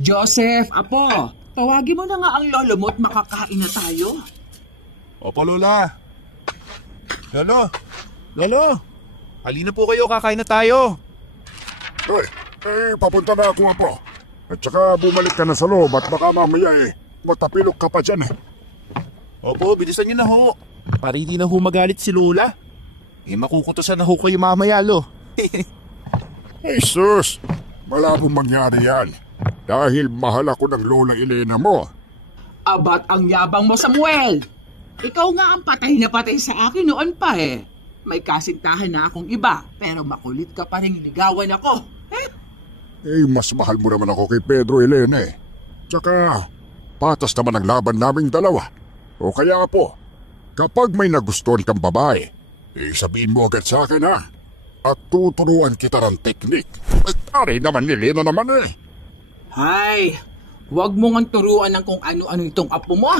Joseph, apo, tawagin mo na nga ang lolo mo at makakain na tayo. Opo, Lola. Lolo, halina po kayo, kakain na tayo. Papunta na ako, Apo. At saka bumalik ka na sa loob at baka mamaya matapilok ka pa dyan. Opo, bilisan niyo na ho. Para hindi na ho magalit si Lola. Makukutosan na ho kayo mamaya, lo. Sus, malabong mangyari yan. Dahil mahal ako ng Lola Elena mo. Abat ang yabang mo, Samuel! Ikaw nga ang patay na patay sa akin noon pa eh. May kasintahan na akong iba, pero makulit ka pa rin ligawan ako. Mas mahal mo naman ako kay Pedro Elena eh. Tsaka, patas naman ang laban naming dalawa. O kaya po, kapag may nagustuhan kang babae, sabihin mo agad sa akin ha. At tuturuan kita ng teknik. Aray naman ni Lena naman eh. Hay, wag mo nga turuan ng kung ano-ano itong apo mo.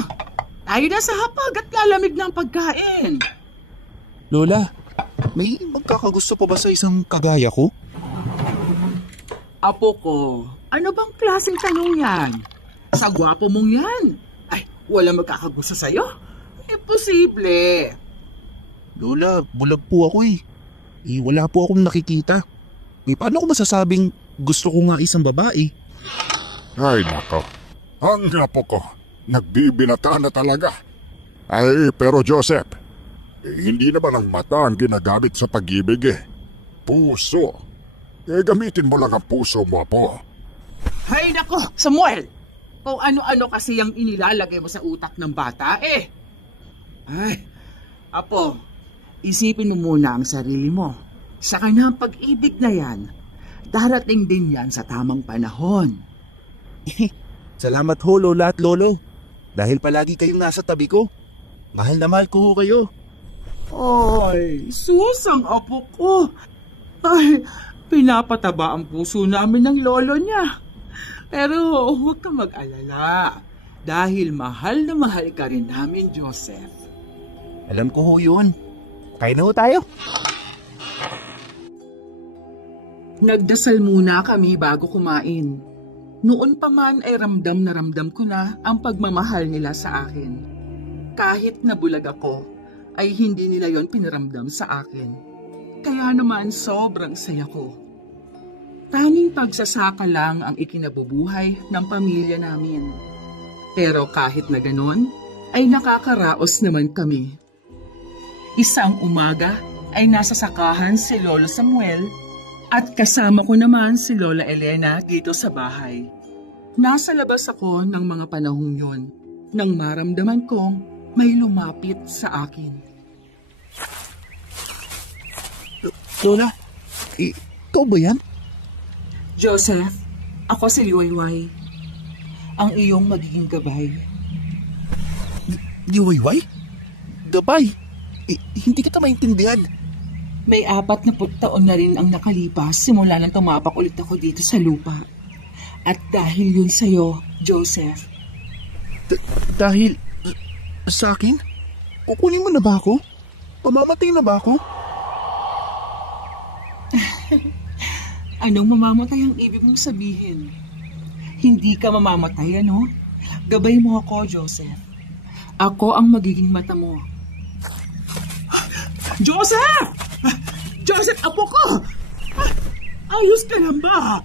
Tayo na sa hapag at lalamig ng pagkain. Lola, may magkakagusto pa ba sa isang kagaya ko? Apo ko, ano bang klaseng tanong yan? Sa gwapo mong yan? Ay, wala magkakagusto sa'yo? Imposible. Lola, bulag po ako eh. Wala po akong nakikita. Paano ko masasabing gusto ko nga isang babae? Ay nako, ang apo ko, nagbibinata na talaga. Ay, pero Joseph, hindi naman ang mata ang ginagamit sa pag-ibig eh. Puso. Gamitin mo lang ang puso mo, Apo. Hay nako, Samuel! Kung ano-ano kasi yung inilalagay mo sa utak ng bata eh. Ay, Apo, isipin mo muna ang sarili mo. Sa kanyang pag-ibig na yan, darating din yan sa tamang panahon. Salamat ho, Lola at Lolo. Dahil palagi kayong nasa tabi ko. Mahal na mahal ko ho kayo. Ay, susang apo ko. Ay, pinapataba ang puso namin ng lolo niya. Pero huwag ka mag-alala. Dahil mahal na mahal ka rin namin, Joseph. Alam ko ho yun. Kain na ho tayo. Nagdasal muna kami bago kumain. Noon pa man ay ramdam na ramdam ko na ang pagmamahal nila sa akin. Kahit na bulag ako, ay hindi nila yon pinaramdam sa akin. Kaya naman sobrang saya ko. Tanging pagsasaka lang ang ikinabubuhay ng pamilya namin. Pero kahit na ganon, ay nakakaraos naman kami. Isang umaga ay nasa sakahan si Lolo Samuel at kasama ko naman si Lola Elena dito sa bahay. Nasa labas ako ng mga panahong yon nang maramdaman kong may lumapit sa akin. Lola, ikaw ba yan? Joseph, ako si Liwayway. Ang iyong magiging gabay. Liwayway? Gabay? Hindi kita maintindihan. May 40 taon na rin ang nakalipas simula nang tumapak ulit ako dito sa lupa. At dahil yun sa'yo, Joseph. Dahil sa akin? Kukunin mo na ba ako? Mamamatay na ba ako? Anong mamamatay ang ibig mong sabihin? Hindi ka mamamatay, ano? Gabay mo ako, Joseph. Ako ang magiging mata mo. Joseph! Joseph, apo ko! Ayos ka lang ba?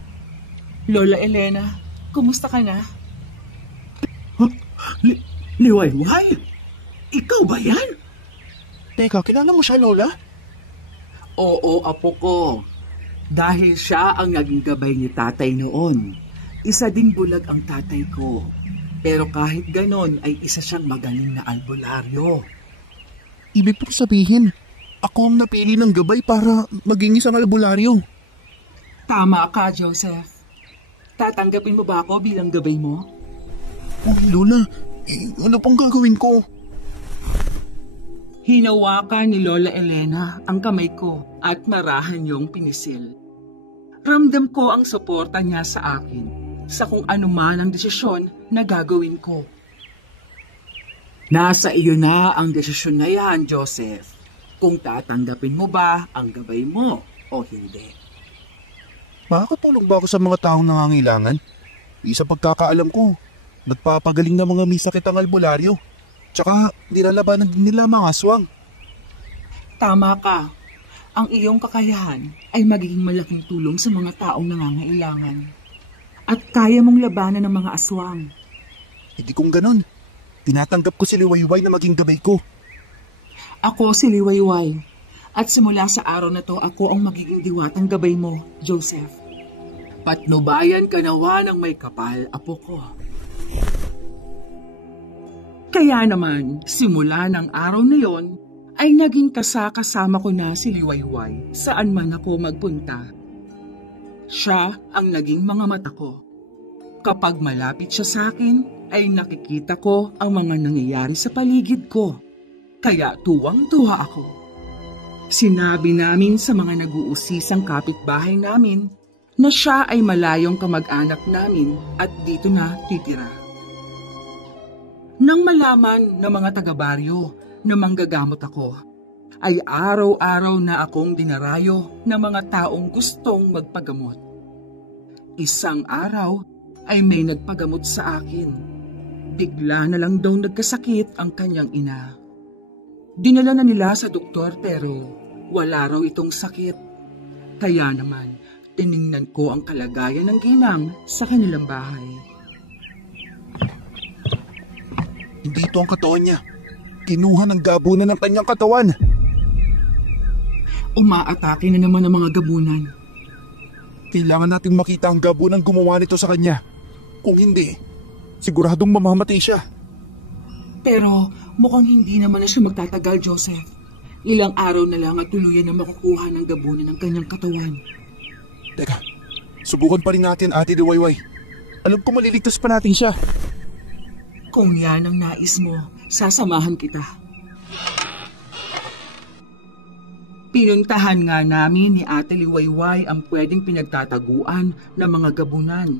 Lola Elena, kumusta ka na? Liwayway? Ikaw ba yan? Teka, kilala mo siya, Lola? Oo, apo ko. Dahil siya ang naging gabay ni tatay noon. Isa ding bulag ang tatay ko. Pero kahit ganon ay isa siyang magaling na albularyo. Ibig pong sabihin, ako ang napili ng gabay para maging isang albularyo. Tama ka, Joseph. Tatanggapin mo ba ako bilang gabay mo? Oh, Lola, ano pang gagawin ko? Hinawakan ni Lola Elena ang kamay ko at marahan yung pinisil. Ramdam ko ang suporta niya sa akin sa kung ano man ang desisyon na gagawin ko. Nasa iyo na ang desisyon na yan, Joseph. Kung tatanggapin mo ba ang gabay mo o hindi. Makakatulong ba ako sa mga taong nangangailangan? Isa pagkakaalam ko, nagpapagaling na mga may sakit ang albularyo. Tsaka nilalabanan din nila mga aswang. Tama ka. Ang iyong kakayahan ay magiging malaking tulong sa mga taong nangangailangan. At kaya mong labanan ng mga aswang. Hindi kung ganon. Tinatanggap ko si Liwayway na maging gabay ko. Ako si Liwayway. At simula sa araw na to, ako ang magiging diwatang gabay mo, Joseph. Patnubayan ka nawa ng may kapal, apo ko. Kaya naman, simula ng araw na yon, ay naging kasama ko na si Liwayway saan man ako magpunta. Siya ang naging mga mata ko. Kapag malapit siya sa akin, ay nakikita ko ang mga nangyayari sa paligid ko. Kaya tuwang-tuwa ako. Sinabi namin sa mga nag-uusisang kapitbahay namin na siya ay malayong kamag-anak namin at dito na titira. Nang malaman ng mga taga-baryo na manggagamot ako, ay araw-araw na akong dinarayo ng mga taong gustong magpagamot. Isang araw ay may nagpagamot sa akin. Bigla na lang daw nagkasakit ang kanyang ina. Dinala na nila sa doktor pero wala raw itong sakit. Kaya naman, tiningnan ko ang kalagayan ng ginang sa kanilang bahay. Hindi ito ang katawan niya. Kinuha ng gabunan ng kanyang katawan. Umaatake na naman ang mga gabunan. Kailangan nating makita ang gabunan gumawa nito sa kanya. Kung hindi, siguradong mamamatay siya. Pero mukhang hindi naman na siya magtatagal, Joseph. Ilang araw na lang at tuluyan na makukuha ng gabunan ng kanyang katawan. Teka, subukan pa rin natin, Ate Liwayway. Alam ko maliligtas pa natin siya. Kung yan ang nais mo, sasamahan kita. Pinuntahan nga namin ni Ate Liwayway ang pwedeng pinagtataguan ng mga gabunan.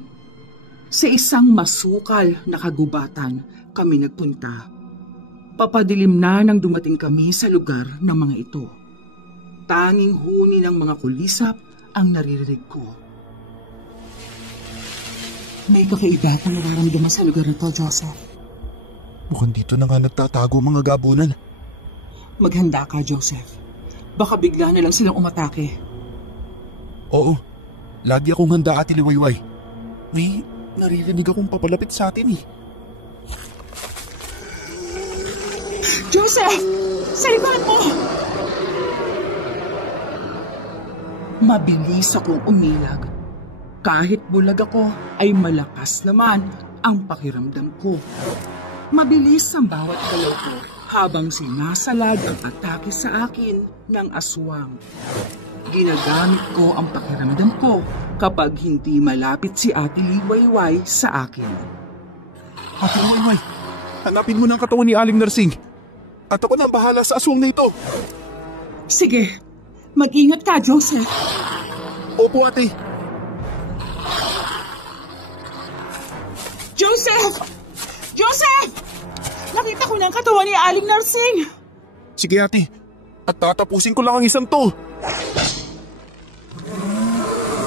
Sa isang masukal na kagubatan kami nagpunta. Papadilim na nang dumating kami sa lugar ng mga ito. Tanging huni ng mga kulisap ang naririnig ko. May kakaiba kang nararamdaman sa lugar nito, Joseph. Mukhang dito na nga nagtatago mga gabunan. Maghanda ka, Joseph. Baka bigla na lang silang umatake. Oo, lagi akong handa, Ate Liwayway. May naririnig akong papalapit sa atin eh. Joseph! Sa likod mo! Mabilis akong umilag. Kahit bulag ako, ay malakas naman ang pakiramdam ko. Mabilis ang bawat galaw ko habang sinasalag ang atake sa akin ng aswang. Ginagamit ko ang pakiramdam ko kapag hindi malapit si Ate Liwayway sa akin. Ate Liwayway, hanapin mo na ang katawan ni Aling Narsing. At ako na ang bahala sa aswang na ito. Sige, mag-ingat ka, Joseph. Opo, ate. Joseph! Joseph! Nakita ko na ang katawan ni Aling Narsing. Sige, ate. At tatapusin ko lang ang isang to.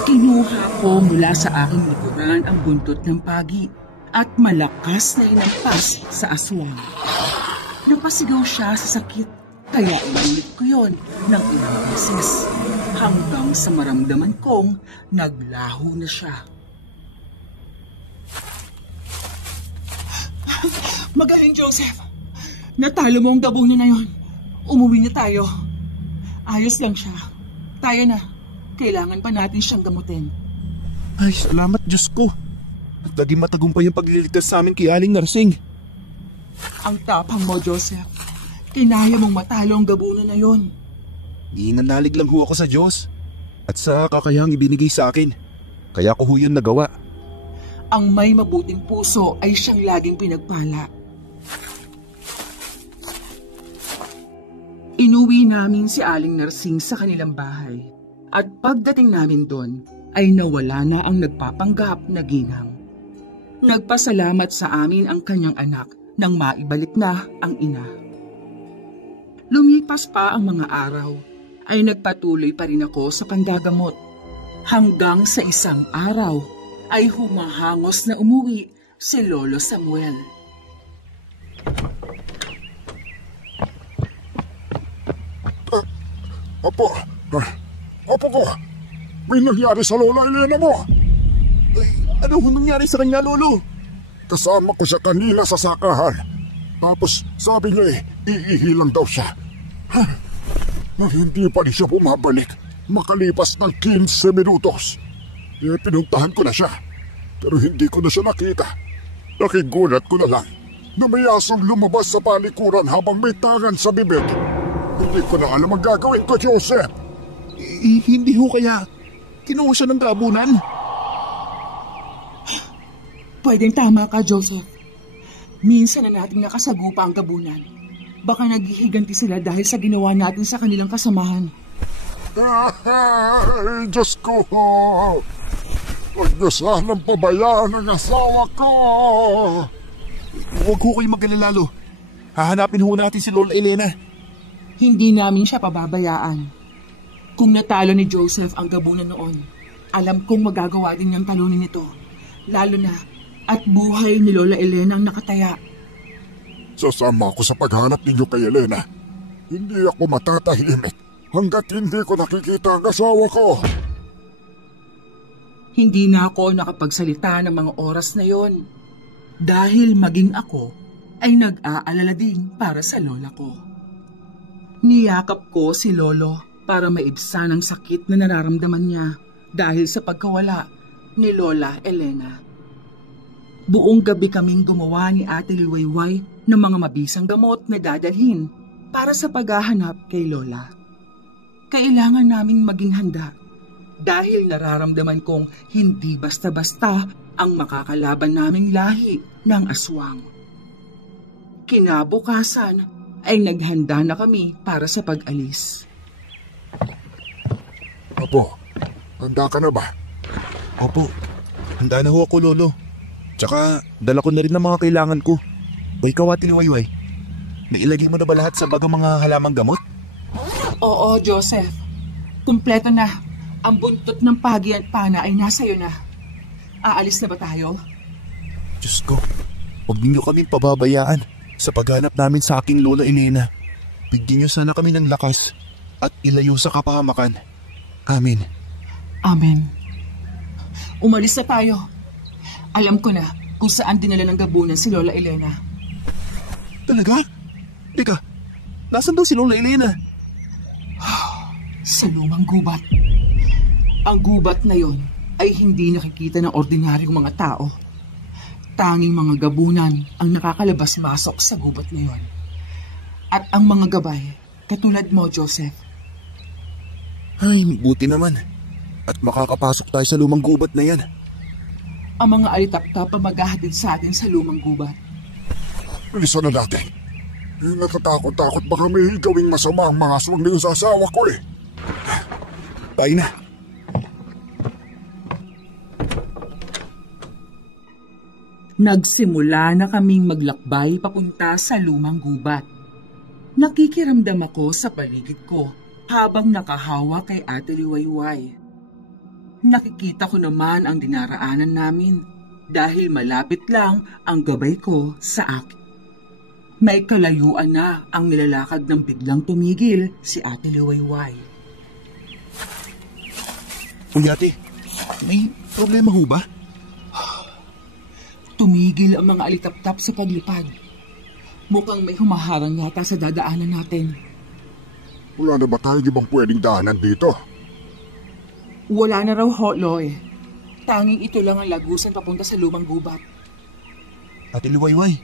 Kinuha ko mula sa aking likuran ang buntot ng pagi at malakas na hinampas sa aswang. Napasigaw siya sa sakit, kaya inulit ko yon ng ilang beses hanggang sa maramdaman kong naglaho na siya. Magaling, Joseph. Natalo mo ang gabunan na yon. Umuwi na tayo. Ayos lang siya. Tayo na. Kailangan pa natin siyang gamutin. Ay, salamat Diyos ko. At naging matagumpay ang pagliligtas sa amin kay Aling Narsing. Ang tapang mo, Joseph. Kinaya mong matalo ang gabunan na yon. Ninanalig lang ho ako sa Diyos at sa kakayahang ibinigay sa akin. Kaya ko ho yun nagawa. Ang may mabuting puso ay siyang laging pinagpala. Inuwi namin si Aling Narsing sa kanilang bahay at pagdating namin doon ay nawala na ang nagpapanggap na ginang. Nagpasalamat sa amin ang kanyang anak nang maibalik na ang ina. Lumipas pa ang mga araw ay nagpatuloy pa rin ako sa panggagamot hanggang sa isang araw ay humahangos na umuwi si Lolo Samuel. Apo ko, may nangyari sa Lola Elena mo. Ay, ano nangyari sa kanya, Lolo? Kasama ko siya kanina sa sakahan. Tapos sabi niya iihi lang daw siya. Hindi pa rin siya bumabalik. Makalipas ng 15 minutos. Pinuntahan ko na siya. Pero hindi ko na siya nakita. Nakigulat ko na lang na may asong lumabas sa palikuran habang may tangan sa bibig. Hindi ko na alam ang gagawin ko, Joseph. Hindi ho kaya kinuha siya ng gabunan? Pwedeng tama ka, Joseph. Minsan na nating nakasagupa ang gabunan. Baka naghihiganti sila dahil sa ginawa natin sa kanilang kasamahan. Ay, Diyos ko! Huwag niyo sanang pabayaan ang asawa ko! Huwag ho kayo mag-alala, Lolo. Hahanapin ho natin si Lola Elena. Hindi namin siya pababayaan. Kung natalo ni Joseph ang gabunan noon, alam kong magagawa din niyang talunin ito. Lalo na at buhay ni Lola Elena ang nakataya. Sasama ako sa paghanap ninyo kay Elena. Hindi ako matatahimik hanggat hindi ko nakikita ang asawa ko. Hindi na ako nakapagsalita ng mga oras na yon. Dahil maging ako ay nag-aalala din para sa lola ko. Niyakap ko si Lolo para maibsan ang sakit na nararamdaman niya dahil sa pagkawala ni Lola Elena. Buong gabi kaming gumawa ni Ate Liwayway ng mga mabisang gamot na dadalhin para sa paghahanap kay Lola. Kailangan naming maging handa dahil nararamdaman kong hindi basta-basta ang makakalaban naming lahi ng aswang. Kinabukasan ay naghanda na kami para sa pag-alis. Apo, handa ka na ba? Opo, handa na ho ako, Lolo. Tsaka, dala ko na rin ang mga kailangan ko. O ikaw, Ate Liwayway, nailagay mo na ba lahat sa bagang mga halamang gamot? Oo, Joseph. Kumpleto na. Ang buntot ng pagi at pana ay nasa iyo na. Aalis na ba tayo? Diyos ko, huwag ninyo kaming pababayaan sa paghanap namin sa aking Lola Elena. Bigyan niyo sana kami ng lakas at ilayo sa kapahamakan. Amen. Amen. Umalis na tayo. Alam ko na kung saan dinala ng gabunan si Lola Elena. Talaga? Teka, nasan daw si Lola Elena? Sa lumang gubat. Ang gubat na yon ay hindi nakikita ng ordinaryong mga tao. Tanging mga gabunan ang nakakalabas-masok sa gubat na yon. At ang mga gabay, katulad mo, Joseph. Ay, buti naman. At makakapasok tayo sa lumang gubat na yan. Ang mga alitaptap ang maghahatid sa atin sa lumang gubat. Bilisan na natin. Natatakot-takot baka may gawing masama ang mga aswang na yun sa asawa ko eh. Tayo na. Nagsimula na kaming maglakbay papunta sa lumang gubat. Nakikiramdam ako sa paligid ko habang nakahawa kay Ate Liwayway. Nakikita ko naman ang dinaraanan namin dahil malapit lang ang gabay ko sa akin. May kalayuan na ang nilalakad ng biglang tumigil si Ate Liwayway. Uy, Ate, may problema ho ba? Tumigil ang mga alitaptap sa paglipad. Mukhang may humaharang yata sa dadaanan natin. Wala na ba tayong ibang pwedeng daanan dito? Wala na raw ho, Loy. Tanging ito lang ang lagusan papunta sa lumang gubat. Ate Liwayway,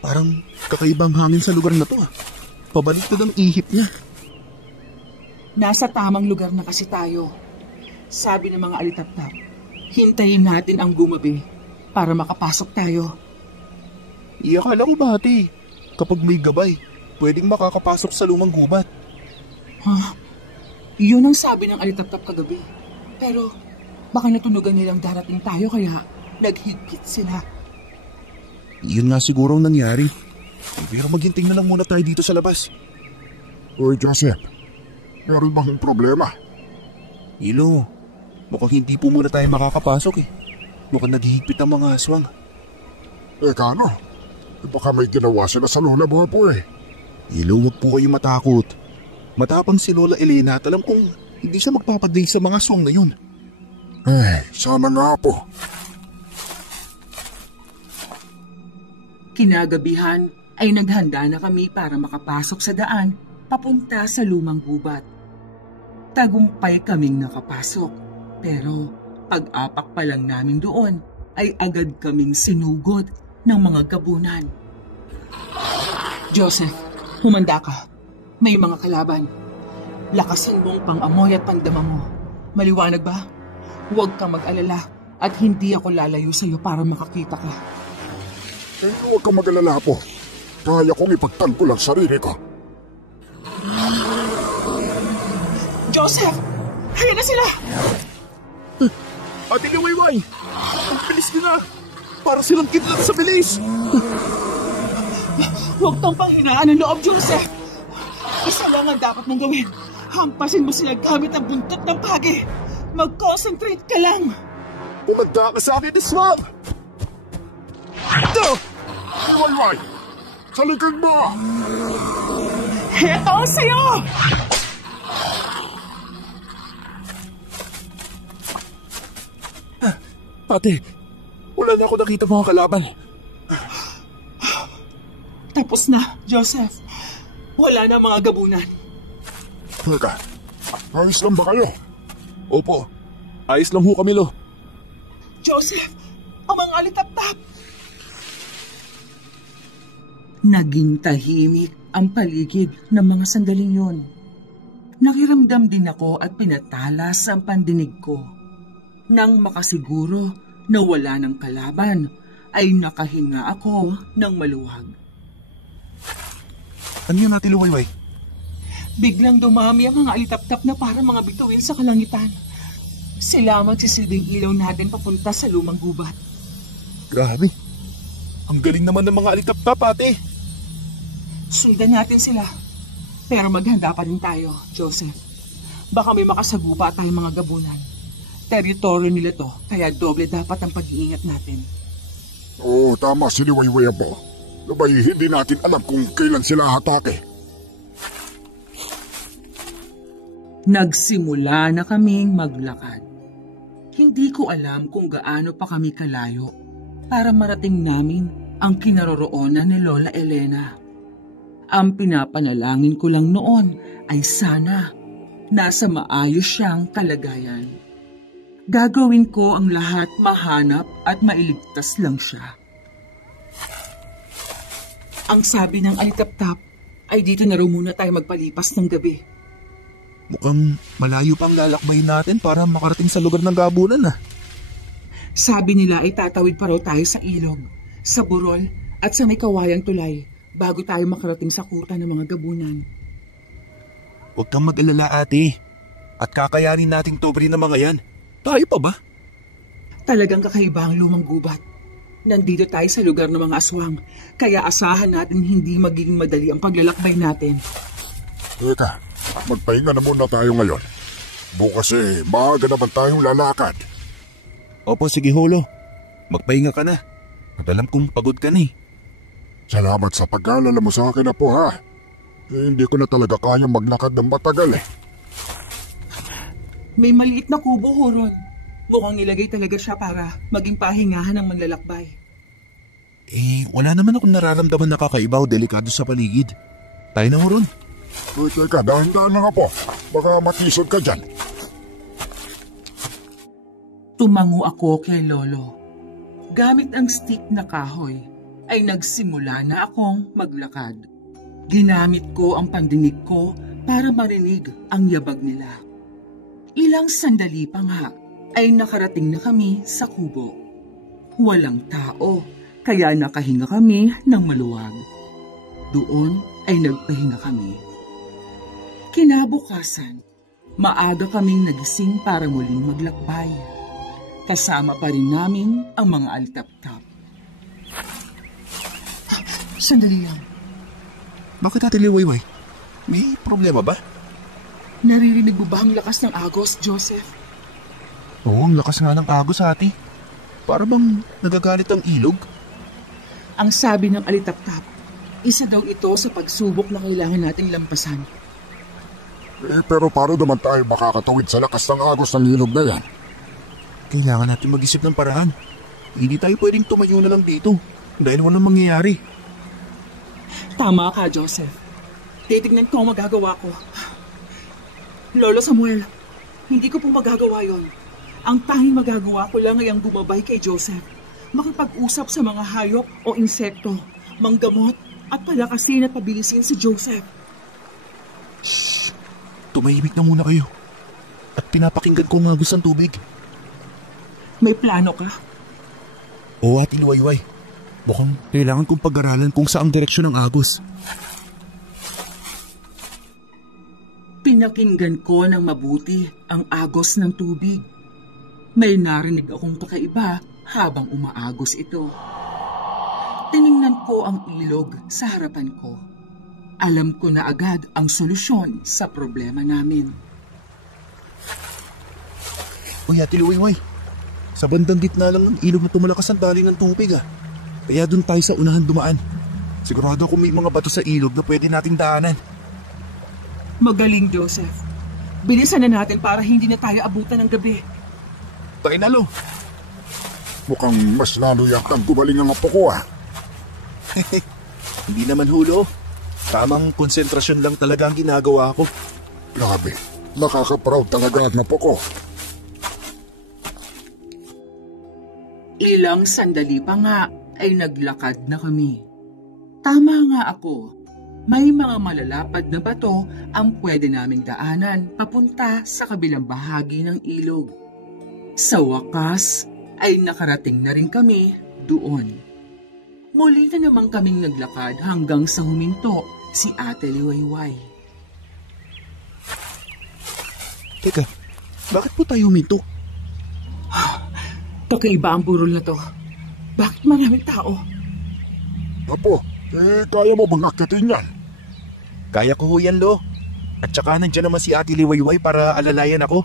parang kakaibang hangin sa lugar na to. Pabalik na ng ihip niya. Nasa tamang lugar na kasi tayo. Sabi ng mga alitaptap, hintayin natin ang gumabi para makapasok tayo. Akala ko ba, Ate, kapag may gabay, pwedeng makakapasok sa lumang gubat. Ha? Yun ang sabi ng alitaptap kagabi. Pero baka natunugan nilang darating tayo kaya naghigpit sila. Yun nga siguro ang nangyari. Pero maghintay na lang muna tayo dito sa labas. Uy, Joseph, meron bang problema? Hilo, mukhang hindi po muna tayo makakapasok eh. Mukhang naghihigpit ang mga aswang. Ano? Baka may ginawa sila sa lola mo po eh. Ilo, huwag po kayo matakot. Matapang si Lola Elena at alam kong hindi siya magpapadali sa mga aswang na yun. Sana nga po. Kinagabihan ay naghanda na kami para makapasok sa daan papunta sa lumang gubat. Tagumpay kaming nakapasok, pero pag-apak pa lang namin doon ay agad kaming sinugot ng mga gabunan. Joseph, humanda ka. May mga kalaban. Lakasan mong pang-amoy at pandama mo. Maliwanag ba? Huwag kang mag-alala at hindi ako lalayo sa iyo para makakita ka. Huwag kang mag-alala po. Kaya kong ipagtanggol ang sarili ko. Joseph! Ayun na sila! Ate Liwayway! Ang bilis nyo na! Para silang kidlat sa bilis! Huwag kang panghinaan ng loob, Joseph! Isa lang ang dapat mong gawin. Hampasin mo sila gamit ang buntot ng pagi. Mag-concentrate ka lang. Pumanda ka sa akin, Iswag! Ito! Liwayway! Sa likod mo! Heto sa'yo! Ate, wala na ako nakita mga kalaban. Tapos na, Joseph. Wala na mga gabunan. Teka, ayos lang ba kayo? Opo, ayos lang ho kami, Lo. Joseph, ang mga alitap-tap. Naging tahimik ang paligid ng mga sandaling yun. Nakiramdam din ako at pinatalas ang pandinig ko. Nang makasiguro na wala ng kalaban, ay nakahinga ako ng maluwag. Ano yun, Ate Liwayway? Biglang dumami ang mga alitap-tap na parang mga bituin sa kalangitan. Sila magsisilbing ilaw natin papunta sa lumang gubat. Grabe. Ang galing naman ng mga alitap-tap, Ate. Sundan natin sila. Pero maghanda pa rin tayo, Joseph. Baka may makasagupa tayong mga gabunan. Teritoryo nila to, kaya doble dapat ang pag-iingat natin. Oo, tama si Liwayway po. Nabay, hindi natin alam kung kailan sila atake. Nagsimula na kaming maglakad. Hindi ko alam kung gaano pa kami kalayo para marating namin ang kinaroroonan ni Lola Elena. Ang pinapanalangin ko lang noon ay sana nasa maayos siyang kalagayan. Gagawin ko ang lahat mahanap at mailigtas lang siya. Ang sabi ng alitap-tap ay dito na raw muna tayo magpalipas ng gabi. Mukhang malayo pang lalakbayin natin para makarating sa lugar ng gabunan, ah. Sabi nila ay tatawid pa raw tayo sa ilog, sa burol at sa may kawayang tulay bago tayo makarating sa kuta ng mga gabunan. Huwag kang mag-alala, Ate. At kakayanin nating tobrin ng mga yan. Tayo pa ba? Talagang kakaiba ang lumang gubat. Nandito tayo sa lugar ng mga aswang, kaya asahan natin hindi magiging madali ang paglalakbay natin. Teka, magpahinga na muna tayo ngayon. Bukas maaga naman tayong lalakad. Opo, sige, Holo. Magpahinga ka na. At alam kong pagod ka na eh. Salamat sa pag-alala mo sa akin na po, ha. Hindi ko na talaga kaya maglakad ng matagal eh. May maliit na kubo, Huron. Mukhang nilagay talaga siya para maging pahingahan ng manlalakbay. Wala naman akong nararamdaman na kakaiba o delikado sa paligid. Tayo na, Huron. Teka, dahan-dahan na nga po. Baka matisod ka dyan. Tumango ako kay Lolo. Gamit ang stick na kahoy, ay nagsimula na akong maglakad. Ginamit ko ang pandinig ko para marinig ang yabag nila. Ilang sandali pa nga ay nakarating na kami sa kubo. Walang tao, kaya nakahinga kami ng maluwag. Doon ay nagpahinga kami. Kinabukasan, maaga kaming nagising para muling maglakbay. Kasama pa rin namin ang mga alitap-tap. Sandali lang. Bakit, Ate Liwayway? May problema ba? Naririnig mo ba ang lakas ng agos, Joseph? Oo, ang lakas nga ng agos, Ate. Para bang nagagalit ang ilog? Ang sabi ng alitaptap, isa daw ito sa pagsubok na kailangan nating lampasan. Pero paano naman tayo makakatawid sa lakas ng agos ng ilog na yan? Kailangan natin mag-isip ng paraan. Hindi tayo pwedeng tumayo na lang dito dahil walang mangyayari. Tama ka, Joseph. Titignan ko ang magagawa ko. Lolo Samuel, hindi ko po magagawa yon. Ang tanging magagawa ko lang ay ang gumabay kay Joseph. Makipag-usap sa mga hayop o insekto, manggamot at palakasin at pabilisin si Joseph. Shh! Tumahimik na muna kayo. At pinapakinggan ko ang agos ng tubig. May plano ka? Oo, Ate Liwayway. Mukhang kailangan kong pag-aralan kung saang direksyon ng agos. Pinakinggan ko ng mabuti ang agos ng tubig. May narinig akong kakaiba habang umaagos ito. Tiningnan ko ang ilog sa harapan ko. Alam ko na agad ang solusyon sa problema namin. Uy, Ate Liwayway. Sa bandang gitna lang ng ilog na tumalakas ang daloy ng tubig ah. Kaya dun tayo sa unahan dumaan. Sigurado ako may mga bato sa ilog na pwede nating daanan. Magaling, Joseph. Bilisan na natin para hindi na tayo abutan ng gabi. Tayo na, Lo. Mukhang mas lalo yatang gumaling ang apo ko ah. Hindi naman hulo. Tamang konsentrasyon lang talaga ang ginagawa ko. Grabe, nakaka-proud talaga ang apo ko. Ilang sandali pa nga ay naglakad na kami. Tama nga ako. May mga malalapad na bato ang pwede naming daanan papunta sa kabilang bahagi ng ilog. Sa wakas ay nakarating na rin kami doon. Muli na naman kaming naglakad hanggang sa huminto si Ate Liwayway. Teka, bakit po tayo huminto? Kakaiba ang burol na to. Bakit maraming tao? Apo, kaya mo bang akitin yan? Kaya ko ho yan, Lo. At saka nandyan naman si Ate Liwayway para alalayan ako.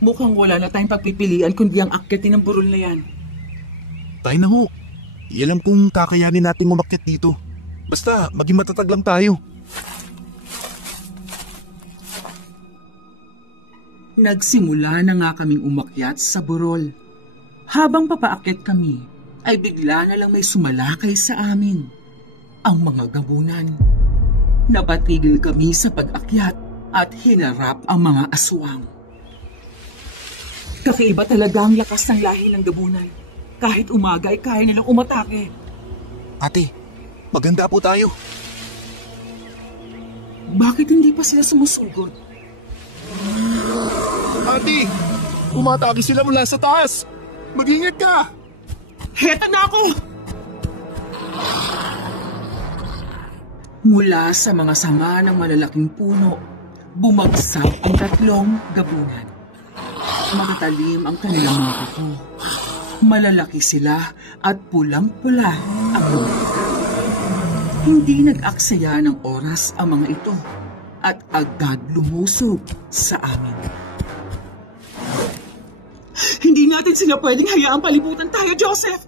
Mukhang wala na tayong pagpipilian kundi ang akitin ng burol na yan. Tayo na ho. Ialam kung kakayanin nating umakyat dito. Basta maging matatag lang tayo. Nagsimula na nga kaming umakyat sa burol. Habang papaakyat kami, ay bigla na lang may sumalakay sa amin. Ang mga gabunan. Napatigil kami sa pag-akyat at hinarap ang mga aswang. Kakaiba talaga ang lakas ng lahi ng gabunan. Kahit umaga ay kaya nilang umatake. Ate, maganda po tayo. Bakit hindi pa sila sumusugod? Ate, umatake sila mula sa taas. Mag-ingat ka! Heto na ako! Mula sa mga sanga ng malalaking puno, bumagsak ang tatlong gabunan. Matatalim ang kanilang mga kuko. Malalaki sila at pulang-pula ang mga. Hindi nag-aksaya ng oras ang mga ito at agad lumusog sa amin. Hindi natin sila pwedeng hayaang palibutan tayo, Joseph.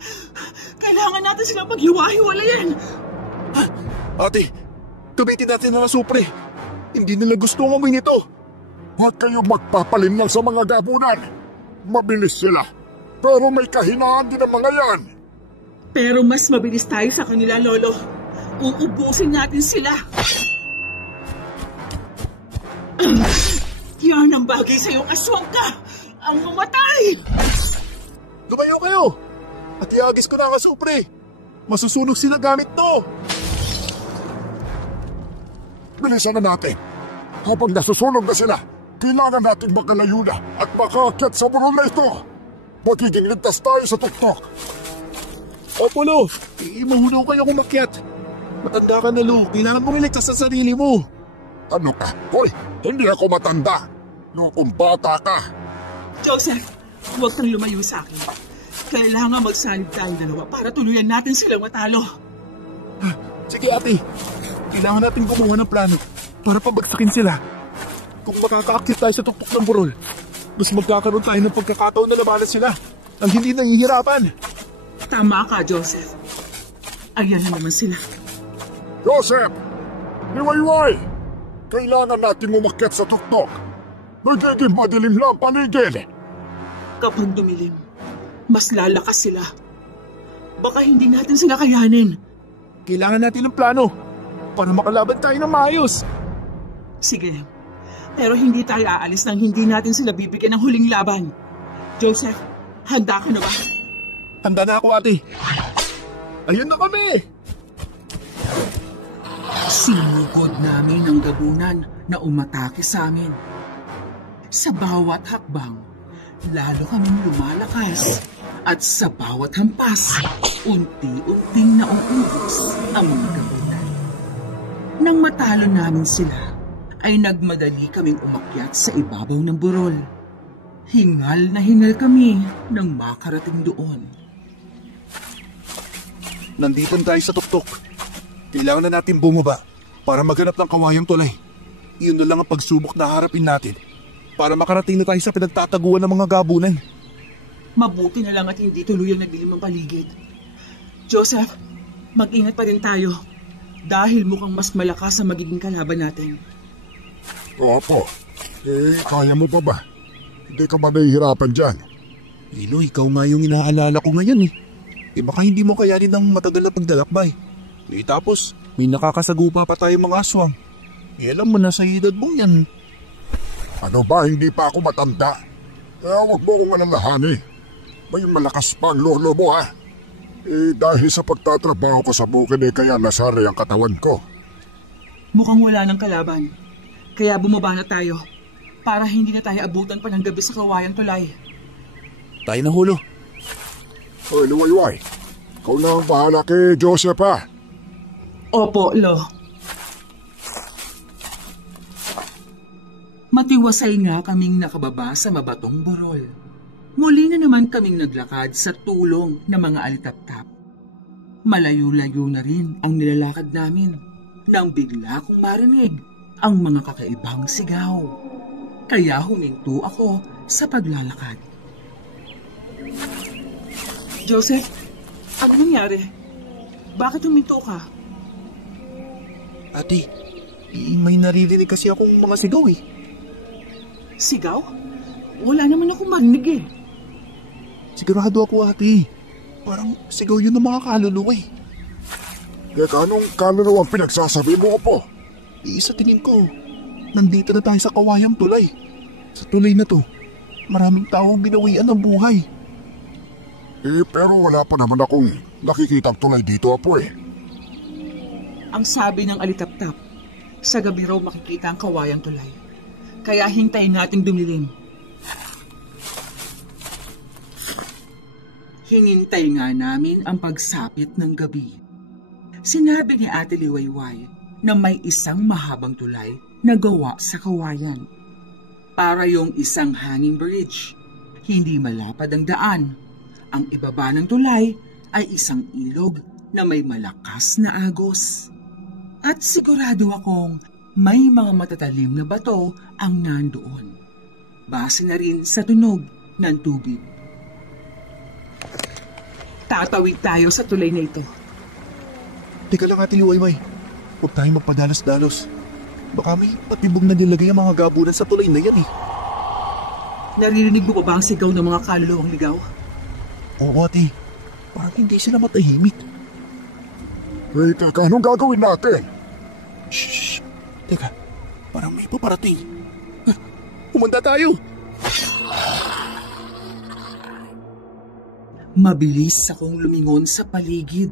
Kailangan natin silang paghiwa-hiwalayan. Ate, gamitin natin na supre. Hindi nila gusto ang amoy nito. Huwag kayong magpapalinlang sa mga gabunan. Mabilis sila. Pero may kahinaan din ang mga yan. Pero mas mabilis tayo sa kanila, Lolo. Uubusin natin sila. Yan ang bagay sa iyong aswang ka. Ang mamatay! Lumayo kayo! At iagis ko na ang asupre. Masusunog sila gamit to. Bilisan na natin. Habang nasusunog na sila, kailangan natin makalayo na at makaakyat sa burol na ito. Magiging ligtas tayo sa tuktok. Apollo, mahulaw kayo kumakyat. Matanda ka na, Lo. Kailangan mong iligtas sa sarili mo. Ano ka? Hoy, hindi ako matanda. Lukong bata ka. Joseph, huwag kang lumayo sa akin. Kailangan magsanib tayong dalawa para tuluyan natin silang matalo. Sige, ate. Kailangan natin gumawa ng plano para pabagsakin sila. Kung makakaakit tayo sa tuktok ng burol, mas magkakaroon tayo ng pagkakataon na labanan sila. ang hindi nahihirapan. Tama ka, Joseph. Ayan na naman sila. Joseph! Liwayway! Kailangan nating umakyat sa tuktok. Nagiging madilim lang ang paligid. Kapag dumilim, mas lalakas sila. Baka hindi natin sila kayanin. Kailangan natin ng plano para makalaban tayo ng maayos. Sige, pero hindi tayo aalis nang hindi natin sila bibigyan ng huling laban. Joseph, handa ka na ba? Handa na ako, ate. Ayun na kami! Sinugod namin ang gabunan na umatake sa amin. Sa bawat hakbang, lalo kaming lumalakas. At sa bawat hampas, unti-unting nauubos ang mga gabunan. Nang matalo namin sila, ay nagmadali kaming umakyat sa ibabaw ng burol. Hingal na hingal kami nang makarating doon. Nandito tayo sa tuktok. Kailangan na natin bumaba para maghanap ng kawayang tulay. Iyon na lang ang pagsubok na harapin natin para makarating na tayo sa pinagtataguan ng mga gabunan. Mabuti na lang at hindi tuluyang nagdilim ang paligid. Joseph, mag-ingat pa rin tayo dahil mukhang mas malakas ang magiging kalaban natin. Opo. Kaya mo pa ba? Hindi ka ba nahihirapan dyan? Lilo, ikaw nga yung inaalala ko ngayon eh. Baka hindi mo kayanin ng matagal na pagdalakbay. Tapos, may nakakasagupa pa tayo mga aswang. Alam mo na sa edad mo yan. Ano ba, hindi pa ako matanda? Huwag mo akong alalahanin. May malakas pa ang lolo mo ha. Dahil sa pagtatrabaho ko sa bukid kaya nasari ang katawan ko. Mukhang wala ng kalaban. Kaya bumaba na tayo para hindi na tayo abutan pa ng gabi sa kawayang tulay. Tayo na hulo. Hoy, Liwayway. Ikaw na ang bahala kay Joseph ha. Opo, Lo. Matiwasay nga kaming nakababa sa mabatong burol. Muli na naman kaming naglakad sa tulong ng mga alitap-tap. Malayo-layo na rin ang nilalakad namin nang bigla kong marinig ang mga kakaibang sigaw. Kaya huminto ako sa paglalakad. Joseph, ano nangyari? Bakit huminto ka? Ate, may naririnig kasi akong mga sigaw eh. Sigaw? Wala naman akong marinig eh. Sigurado ako, ate. Parang sigaw yun ng mga kaluluwa eh. Teka, anong kaluluwa ang pinagsasabi mo po? Sa tingin ko, nandito na tayo sa kawayang tulay. Sa tulay na to, maraming taong binawian ng buhay. Pero wala pa naman akong nakikitang tulay dito, apo eh. Ang sabi ng alitap-tap, sa gabi raw makikita ang kawayang tulay. Kaya hintayin nating dumilim. Hinintay nga namin ang pagsapit ng gabi. Sinabi ni Ate Liwayway na may isang mahabang tulay na gawa sa kawayan. Para yung isang hanging bridge. Hindi malapad ang daan. Ang ibaba ng tulay ay isang ilog na may malakas na agos. At sigurado akong may mga matatalim na bato ang nandoon. Base na rin sa tunog ng tubig. Tatawid tayo sa tulay na ito. Teka lang, Ate Liwayway. Huwag tayong magpadalos-dalos. Baka may patibog na nilagay ang mga gabunan sa tulay na yan eh. Naririnig mo pa ba ang sigaw ng mga kaluluwang ligaw? Oo, ate. Parang hindi sila matahimik. Teka, anong gagawin natin? Shhh! Teka, parang may paparating. Humanda tayo! Mabilis akong lumingon sa paligid.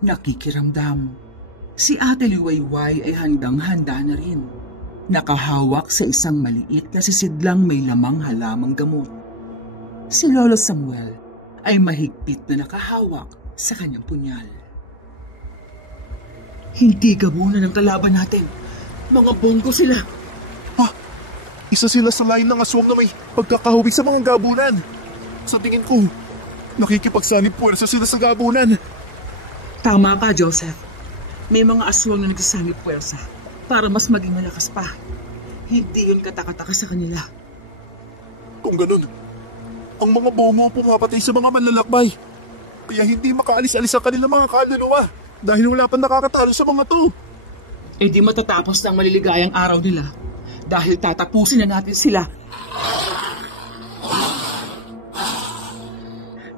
Nakikiramdam. Si Ate Liwayway ay handang-handa na rin. Nakahawak sa isang maliit na sisidlang may lamang halamang gamot. Si Lolo Samuel ay mahigpit na nakahawak sa kanyang punyal. Hindi gabunan ang kalaban natin. Mga bonggo sila. Isa sila sa lain ng aswang na may pagkakahubig sa mga gabunan. Sa tingin ko, nakikipagsanib puwersa sila sa gabunan. Tama ka, Joseph. May mga aswang na nagsasanib puwersa para mas maging malakas pa. Hindi yun katakataka sa kanila. Kung ganun, Ang mga bongo pumapatay sa mga manlalakbay. Kaya hindi makaalis-alis ang kanilang mga kaluluwa dahil wala pang nakakatalo sa mga to. Eh di matatapos na ang maliligayang araw nila dahil tatapusin na natin sila.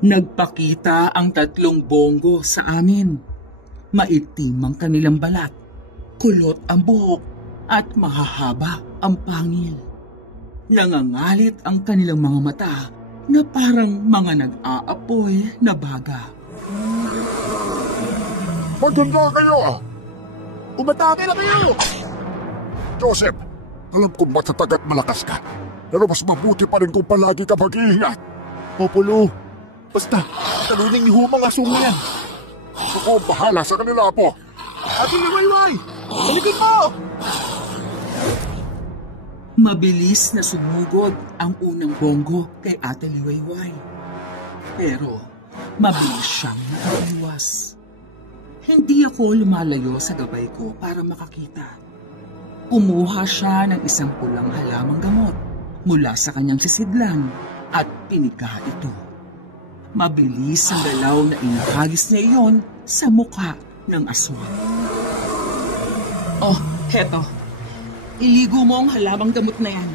Nagpakita ang 3 bongo sa amin. Maitim ang kanilang balat, kulot ang buhok at mahahaba ang pangil. Nangangalit ang kanilang mga mata na parang mga nag-aapoy na baga. Maganda kayo! Umatake na kayo! Joseph, alam kong matatag at malakas ka. Pero mas mabuti pa rin kung palagi ka mag-iingat. Opo, Lo. Basta, talunin niyo mga asong yan. Ako ang bahala sa kanila po. Ate Liwayway! Talikod mo! Mabilis na sumugod ang unang bongo kay Ate Liwayway. Pero mabilis siyang nakaiwas. Hindi ako lumalayo sa gabay ko para makakita. Kumuha siya ng isang pulang halamang gamot mula sa kanyang sisidlan at pinika ito. Mabilis ang galaw na inahagis niya iyon sa mukha ng aswang. Oh, heto. Iligo mo ang halamang gamot na yan.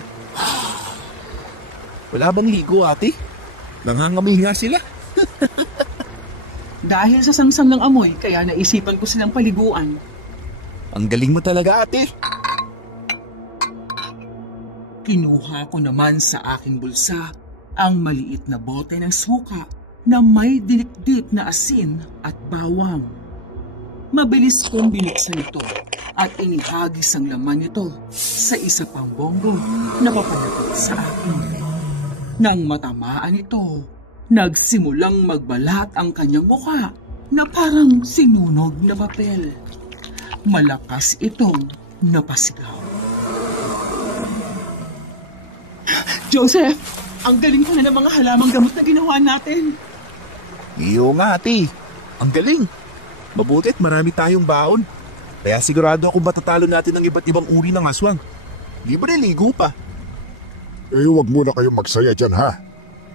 Wala bang ligo, ate? Nangangamoy nga sila. Dahil sa sangsang ng amoy, kaya naisipan ko silang paliguan. Ang galing mo talaga, ate. Kinuha ko naman sa aking bulsa ang maliit na bote ng suka na may dinikdik na asin at bawang. Mabilis kong binuksan ito at inihagis ang laman nito sa isa pang bongo na papalapit sa akin. Nang matamaan ito, nagsimulang magbalat ang kanyang mukha na parang sinunog na papel. Malakas itong napasigaw. Joseph, ang galing ko na ng mga halamang gamot na ginawa natin. Iyo nga, ate. Ang galing. Mabutit marami tayong baon. Kaya sigurado ako matatalo natin ng iba't ibang uri ng aswang. Libre ligo pa. Eh, huwag muna kayong magsaya dyan, ha?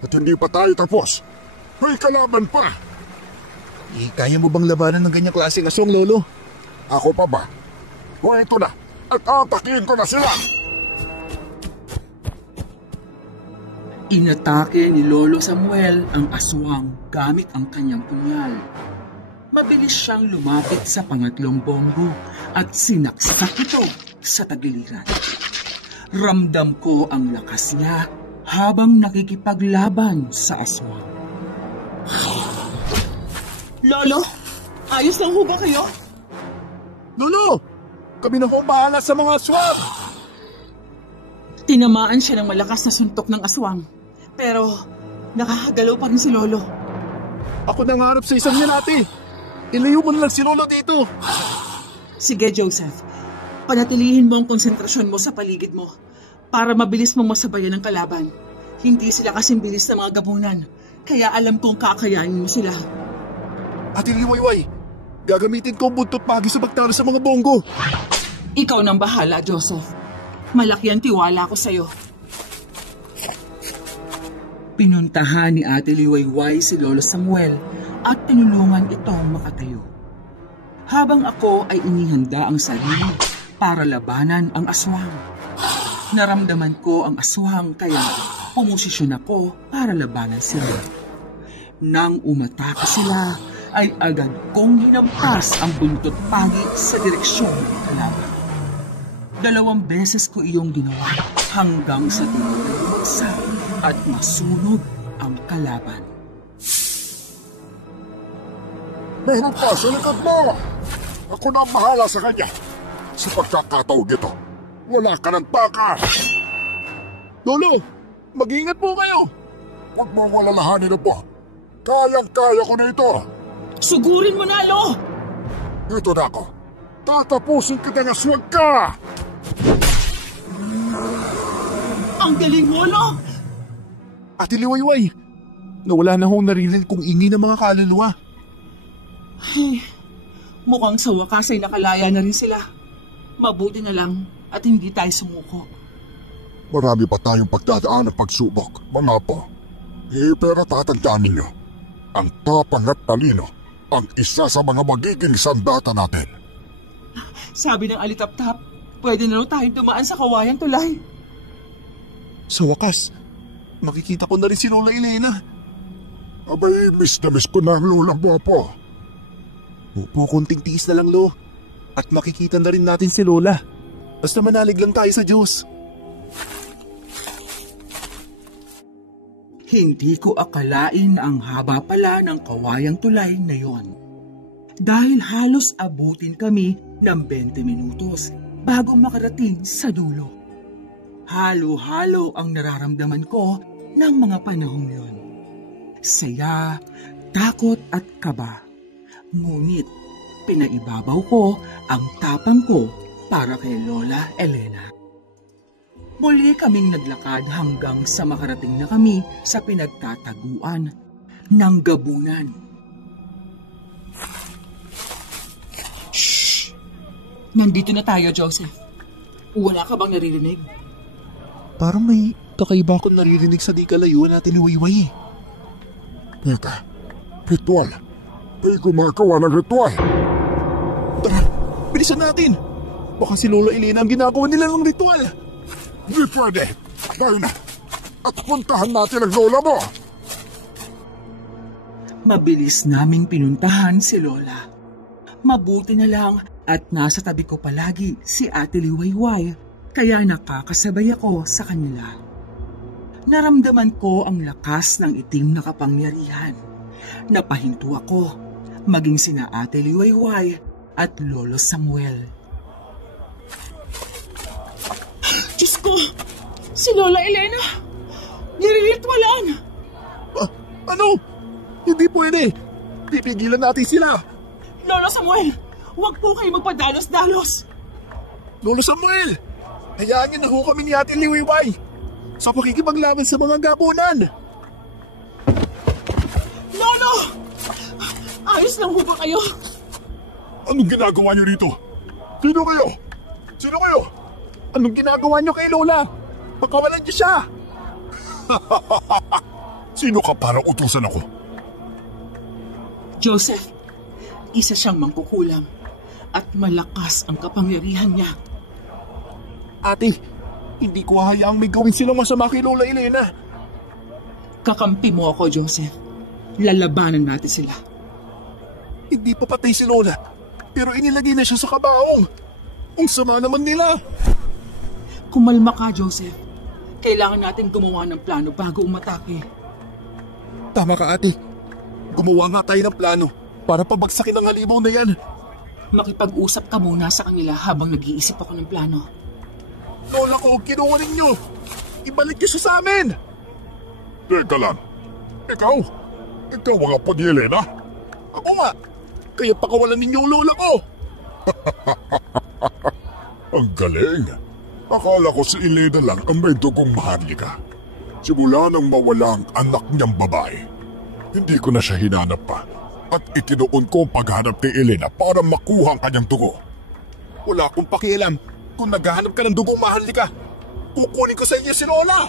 At hindi pa tayo tapos. May kalaban pa. Kaya mo bang labanan ng ganyang klaseng aswang, Lolo? Ako pa ba? O ito na. At atakihin ko na sila. Inatake ni Lolo Samuel ang aswang gamit ang kanyang punyal. Mabilis siyang lumapit sa pangatlong bongo at sinaksak ito sa tagiliran. Ramdam ko ang lakas niya habang nakikipaglaban sa aswang. Lolo, ayos lang ho ba kayo? Lolo! Kami na ho bahala sa mga aswang! Tinamaan siya ng malakas na suntok ng aswang. Pero nakakagalaw pa rin si Lolo. Ako nangarap sa isang yan, ate. Ilayo mo na lang si Lolo dito. Sige, Joseph. Panatilihin mo ang konsentrasyon mo sa paligid mo para mabilis mong masabayan ang kalaban. Hindi sila kasing bilis na mga gabunan, kaya alam kong kakayanin mo sila. Ate Liwayway, gagamitin ko ang buntot pagi sa pagtalo sa mga bongo. Ikaw nang bahala, Joseph. Malaki ang tiwala ko sa'yo. Pinuntahan ni Ate Liwayway si Lolo Samuel at tinulungan itong makatayo. Habang ako ay inihanda ang sarili para labanan ang aswang. Naramdaman ko ang aswang kaya pumosisyon ako para labanan sila. Nang umatake sila, ay agad kong hinampas ang buntot pagi sa direksyon ng kalaban. 2 beses ko iyong ginawa hanggang sa tinutulog at masunog ang kalaban. Meron pa sa likod mo! Ako na ang bahala sa kanya. Sa pagkakataog ito, wala ka ng takas! Lolo, mag-ingat po kayo! Huwag mo walalahanin na po. Kayang-kaya ko na ito. Sugurin mo na, Lo! Ito na ako. Tatapusin kita ng aswang ka! Ang galing mo, Lo! Ate Liwayway, nawala na akong narinig kung ingay ng mga kaluluwa. Ay, mukhang sa wakas ay nakalaya na rin sila. Mabuti na lang at hindi tayo sumuko. Marami pa tayong pagdadaan at pagsubok, mga po. Pero tatandaan ninyo, ang tapang at talino ang isa sa mga magiging sandata natin. Sabi ng alitap-tap, pwede na raw tayong dumaan sa Kawayang Tulay. Sa wakas, makikita ko na rin si Lola Elena. Abay, miss na miss ko na ang lolang Popo. Upo, konting tiis na lang, Lo. At makikita na rin natin si Lola. Basta manalig lang tayo sa Diyos. Hindi ko akalain ang haba pala ng Kawayang Tulay na yon. Dahil halos abutin kami ng 20 minutos bago makarating sa dulo. Halo-halo ang nararamdaman ko ng mga panahong yon. Saya, takot at kaba. Ngunit pinaibabaw ko ang tapang ko para kay Lola Elena. Muli kaming naglakad hanggang sa makarating na kami sa pinagtataguan ng gabunan. Shhh! Nandito na tayo, Joseph. Wala ka bang naririnig? Parang may kakaiba akong naririnig sa di kalayuan natin ni Wayway. Teka, ritual. May gumagawa ng ritual. Tara, bilisan natin. Baka si Lola Elena ang ginagawa nila ng ritual. Di pwede. Tayo na. At puntahan natin ang lola mo. Mabilis naming pinuntahan si Lola. Mabuti na lang at nasa tabi ko palagi si Ate Liwayway, kaya nakakasabay ako sa kanila. Naramdaman ko ang lakas ng itim na kapangyarihan. Napahinto ako, maging sina Ate Liwayway at Lolo Samuel. Diyos ko! Si Lola Elena! Niriritwalan! Ano? Hindi pwede. Pipigilan natin sila. Lolo Samuel! Huwag po kayo magpadalos-dalos! Lolo Samuel! Hayaan niyo na ho kami ni Ate Liwayway sa pakikipaglaban sa mga gabunan. Lolo! Ayos lang ho ba kayo? Anong ginagawa niyo rito? Sino kayo? Sino kayo? Anong ginagawa niyo kay Lola? Pakawalan niyo siya! Sino ka para utusan ako? Joseph, isa siyang mangkukulam at malakas ang kapangyarihan niya. Ate, hindi ko hayaang may gawin silang masama kay Lola Elena. Kakampi mo ako, Joseph. Lalabanan natin sila. Hindi pa patay si Lola, pero inilagay na siya sa kabaong. Ang sama naman nila. Kumalma ka, Joseph. Kailangan natin gumawa ng plano bago umatake. Tama ka, ate. Gumawa nga tayo ng plano para pabagsakin ang halimaw na yan. Makipag-usap ka muna sa kanila habang nag-iisip ako ng plano. Lola ko, kinuha ninyo. Ibalik niyo siya sa amin. Teka lang. Ikaw ang apo ni Elena? Ako nga. Kaya pakawalan ninyo ang lola ko. Ang galing. Akala ko si Elena lang ang may dugong maharlika. Simula nang mawala ang anak niyang babae, hindi ko na siya hinanap pa. At itinoon ko ang paghanap ni Elena para makuha ang kanyang dugo. Wala akong pakialam kung naghahanap ka ng dugong maharlika. Kukunin ko sa inyo si Lola.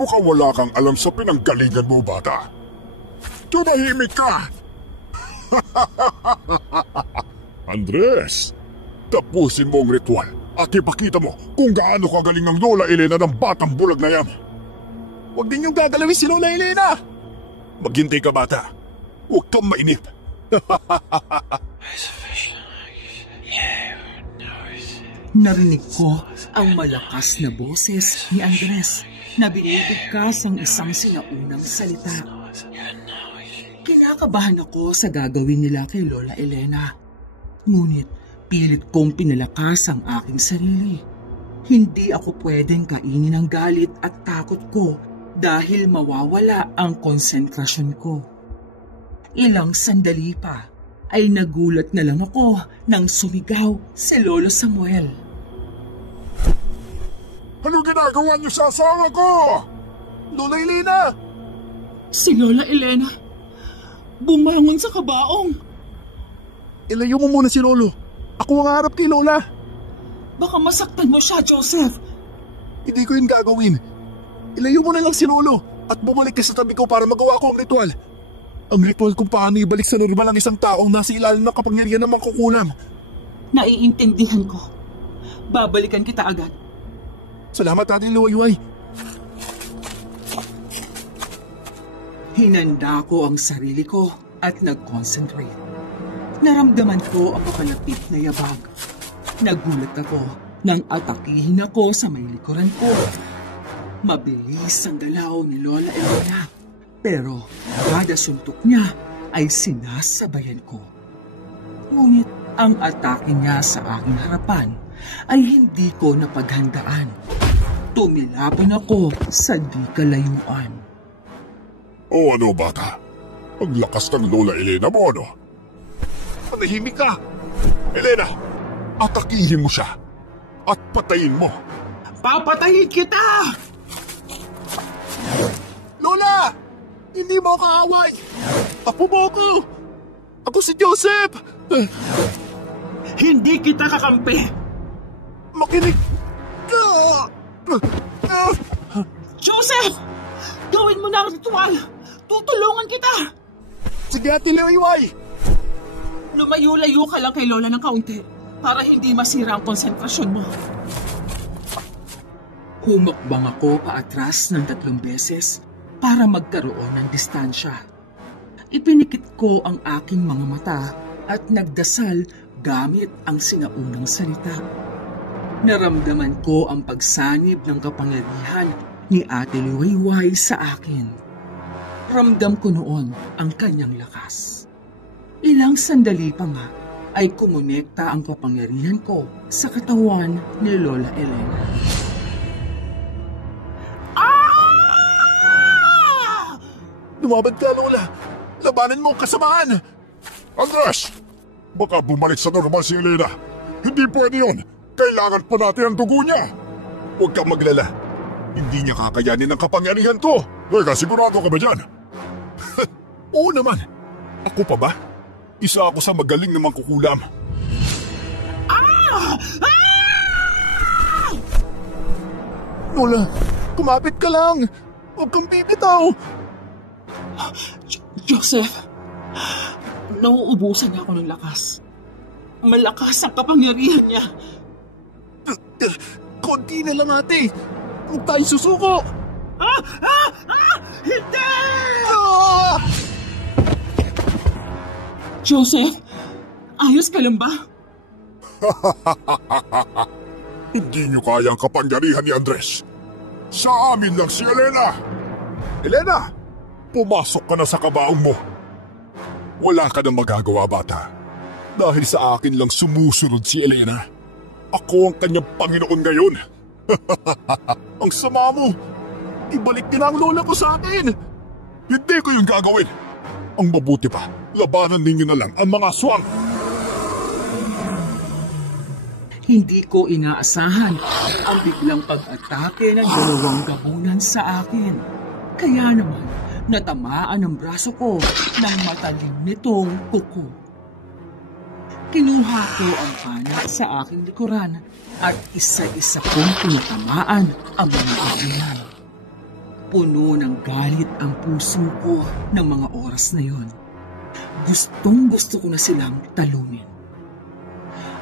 Mukhang wala kang alam sa pinanggalingan mo, bata. Tumahimik ka! Andres, tapusin mo ang ritual at ipakita mo kung gaano kagaling ang Lola Elena ng batang bulag na yan. Huwag din yung gagalawin si Lola Elena. Maghintay ka, bata. Huwag kang mainip. Narinig ko ang malakas na boses ni Andres na binibigkas ang isang sinaunang salita. Kinakabahan ako sa gagawin nila kay Lola Elena. Ngunit pilit kong pinalakas ang aking sarili. Hindi ako pwedeng kainin ang galit at takot ko dahil mawawala ang konsentrasyon ko. Ilang sandali pa ay nagulat na lang ako nang sumigaw si Lolo Samuel. Ano ginagawa niyo sa asawa ko? Lola Elena! Si Lola Elena, bumangon sa kabaong. Ilayo mo muna si Lolo. Ako ang harap kay Lola. Baka masaktan mo siya, Joseph. Hindi ko yun gagawin. Ilayo mo na lang si Lolo at bumalik ka sa tabi ko para magawa ko ang ritual. Ang ritual kung paano ibalik sa normal ang isang taong nasa ilalim ng kapangyarihan ng mangkukulam. Naiintindihan ko. Babalikan kita agad. Salamat, Ate Luwayway. Hinanda ko ang sarili ko at nag-concentrate. Naramdaman ko ang papalapit na yabag. Nagulat ako nang atakihin ako sa may likuran ko. Mabilis ang galaw ni Lola Elena, pero kada suntok niya ay sinasabayan ko. Ngunit ang atake niya sa aking harapan ay hindi ko napaghandaan. Tumilapon ako sa di kalayuan. O ano, bata? Ang lakas ng Lola Elena mo, ano? Panahimik ka! Elena, atakihin mo siya at patayin mo. Papatayin kita! Lola! Hindi mo kaaway! Apo mo ako! Ako si Joseph! Hindi kita kakampi! Makinig ka! Joseph! Gawin mo na ang ritual! Tutulungan kita! Sige, Ate Luwayway! Lumayo-layo ka lang kay Lola ng kaunti para hindi masira ang konsentrasyon mo. Humakbang ako paatras ng 3 beses para magkaroon ng distansya. Ipinikit ko ang aking mga mata at nagdasal gamit ang sinaunang salita. Naramdaman ko ang pagsanib ng kapangyarihan ni Ate Luwayway sa akin. Ramdam ko noon ang kanyang lakas. Ilang sandali pa nga ay kumonekta ang kapangyarihan ko sa katawan ni Lola Elena. Lumabad ka, Lola! Labanan mo ang kasamaan! Andres! Baka bumalik sa normal si Elena. Hindi pwede yun. Kailangan pa natin ang dugo niya. Huwag kang maglala. Hindi niya kakayanin ang kapangyarihan ko. Teka, sigurado ka ba dyan? Oo naman. Ako pa ba? Isa ako sa magaling na mangkukulam. Lola, kumapit ka lang. Huwag kang bibitaw. Joseph, nauubusan ako ng lakas. Malakas ang kapangyarihan niya. Konti na lang, ate. Huwag tayo susuko. Hindi! Joseph, ayos ka lang ba? Hindi niyo kaya ang kapangyarihan ni Andres. Sa amin lang si Elena. Elena, pumasok ka na sa kabaong mo. Wala ka nang magagawa, bata. Dahil sa akin lang sumusunod si Elena. Ako ang kanyang Panginoon ngayon. Ang sama mo. Ibalik din ang lola ko sa akin. Hindi ko yung gagawin. Ang mabuti pa, labanan ninyo na lang ang mga aswang. Hindi ko inaasahan ang biglang pag-atake ng 2 gabunan sa akin. Kaya naman, natamaan ang braso ko ng matalim nitong kuko. Kinuha ko ang pana sa aking likuran at isa-isa kong tinatamaan ang mga abunan. Puno ng galit ang puso ko ng mga oras na yon. Gustong-gusto ko na silang talunin.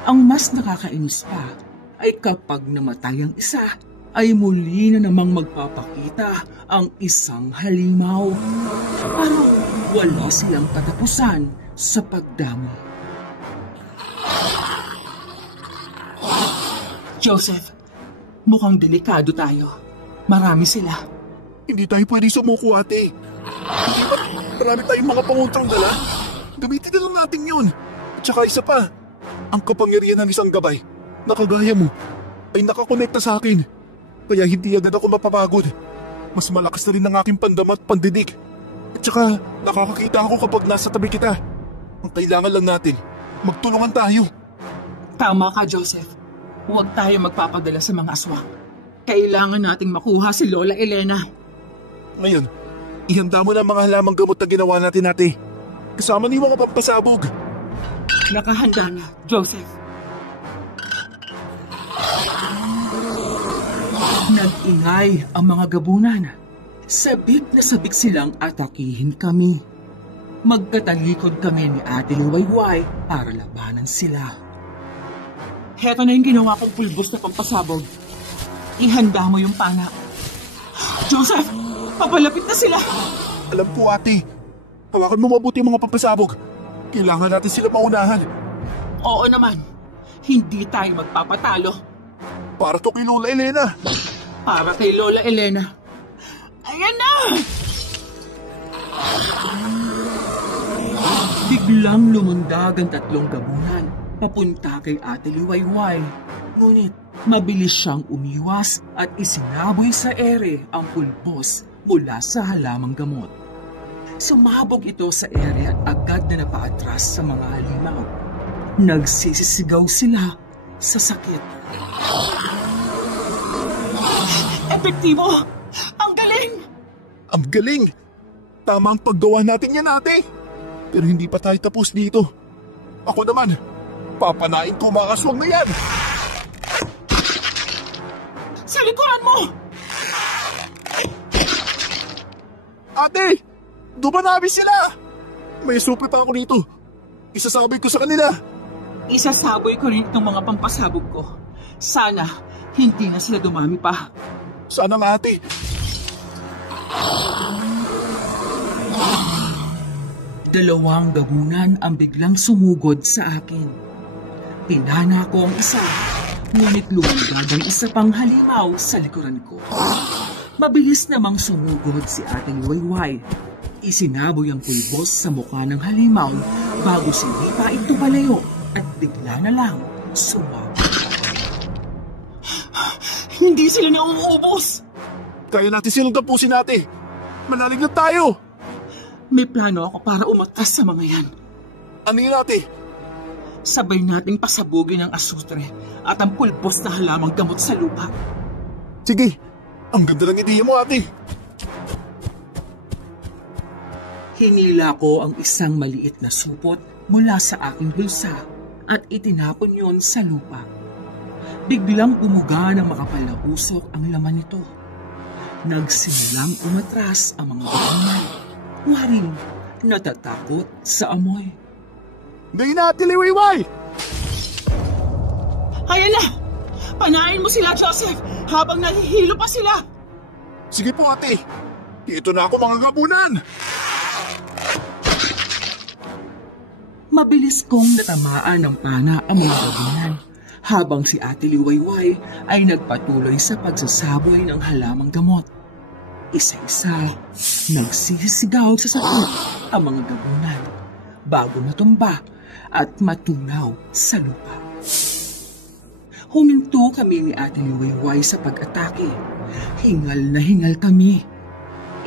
Ang mas nakakainis pa ay kapag namatay ang isa, ay muli na namang magpapakita ang isang halimaw. Parang wala silang katapusan sa pagdami. Joseph, mukhang delikado tayo. Marami sila. Hindi tayo pwede sumuko, ate. Hindi ba marami tayong mga pangutang dala? Gamitin na lang natin yun. Tsaka isa pa, ang kapangyarihan ng isang gabay na kagaya mo ay nakakonekta sa akin. Kaya hindi agad ako mapapagod. Mas malakas na rin ang aking pandama at pandinig. At tsaka nakakakita ako kapag nasa tabi kita. Ang kailangan lang natin, magtulungan tayo. Tama ka, Joseph. Huwag tayo magpapadala sa mga aswang. Kailangan nating makuha si Lola Elena. Ngayon, ihanda mo na ang mga halamang gamot na ginawa natin, ate. Kasama ni mga pampasabog. Nakahanda na, Joseph. Nag-ingay ang mga gabunan. Sabik na sabik silang atakihin kami. Magkatalikod kami ni Ate Liwayway para labanan sila. Heto na yung ginawa kong pulbos na pampasabog. Ihanda mo yung pana. Joseph, papalapit na sila. Alam ko, ate. Hawakan mo mabuti ang mga pampasabog. Kailangan natin sila maunahan. Oo naman, hindi tayo magpapatalo. Para to kay Lola Elena. Para kay Lola Elena. Ayan na! Biglang lumundag ang 3 gabunan papunta kay Ate Liwayway. Ngunit mabilis siyang umiwas at isinaboy sa ere ang pulbos mula sa halamang gamot. Sumabog ito sa ere at agad na napaatras sa mga halimaw. Nagsisisigaw sila sa sakit. Epektibo! Ang galing! Ang galing! Tama ang paggawa natin yan, ate. Pero hindi pa tayo tapos dito. Ako naman, papanain ko mga aswang na yan. Sa likuran mo! Ate! Dumanabi sila! May supli pa ako dito. Isasabi ko sa kanila. Isasaboy ko rin itong mga pampasabog ko. Sana hindi na sila dumami pa. Sana nga, ate. Dalawang gabunan ang biglang sumugod sa akin. Pinana ko ang isa, ngunit lumagad ang isa pang halimaw sa likuran ko. Mabilis namang sumugod si Ate Liwayway. Isinaboy ang pulbos sa mukha ng halimaw bago hindi pa ito palayo at bigla na lang sumabog. Hindi sila nauubos! Kaya natin silang tapusin, ate. Manalig na tayo! May plano ako para umatras sa mga yan. Ano yun, ate? Sabay nating pasabugin ang asutre at ang pulbos na halamang gamot sa lupa. Sige, ang ganda ng ideya mo, ate. Hinila ko ang isang maliit na supot mula sa aking bulsa at itinapon yon sa lupa. Biglang umuga ng makapal na usok ang laman nito. Nagsimulang umatras ang mga gabunan. Waring natatakot sa amoy. Ngayon na, Ate Liwayway! Ayan na! Panain mo sila, Joseph, habang nahihilo pa sila! Sige po, ate. Dito na ako, mga gabunan! Mabilis kong natamaan ng pana ang mga gabunan habang si Ate Liwayway ay nagpatuloy sa pagsasaboy ng halamang gamot. Isa-isa, nagsisigaw sa sakit ang mga gabunan bago matumba at matunaw sa lupa. Huminto kami ni Ate Liwayway sa pag-atake. Hingal na hingal kami.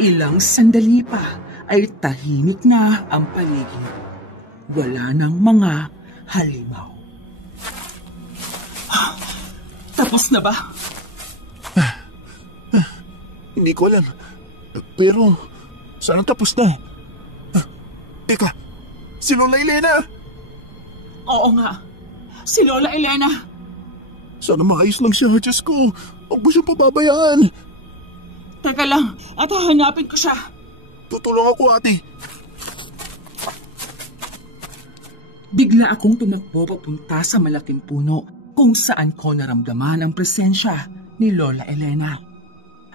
Ilang sandali pa ay tahimik na ang paligid. Wala nang mga halimaw. Tapos na ba? Hindi ko alam. Pero, saan tapos na? Teka, si Lola Elena! Oo nga, si Lola Elena. Sana maayos lang siya, Diyos ko. Huwag mo siyang pababayaan. Teka lang, at hahanapin ko siya. Tutulong ako, ate. Bigla akong tumakbo papunta sa malaking puno kung saan ko naramdaman ang presensya ni Lola Elena.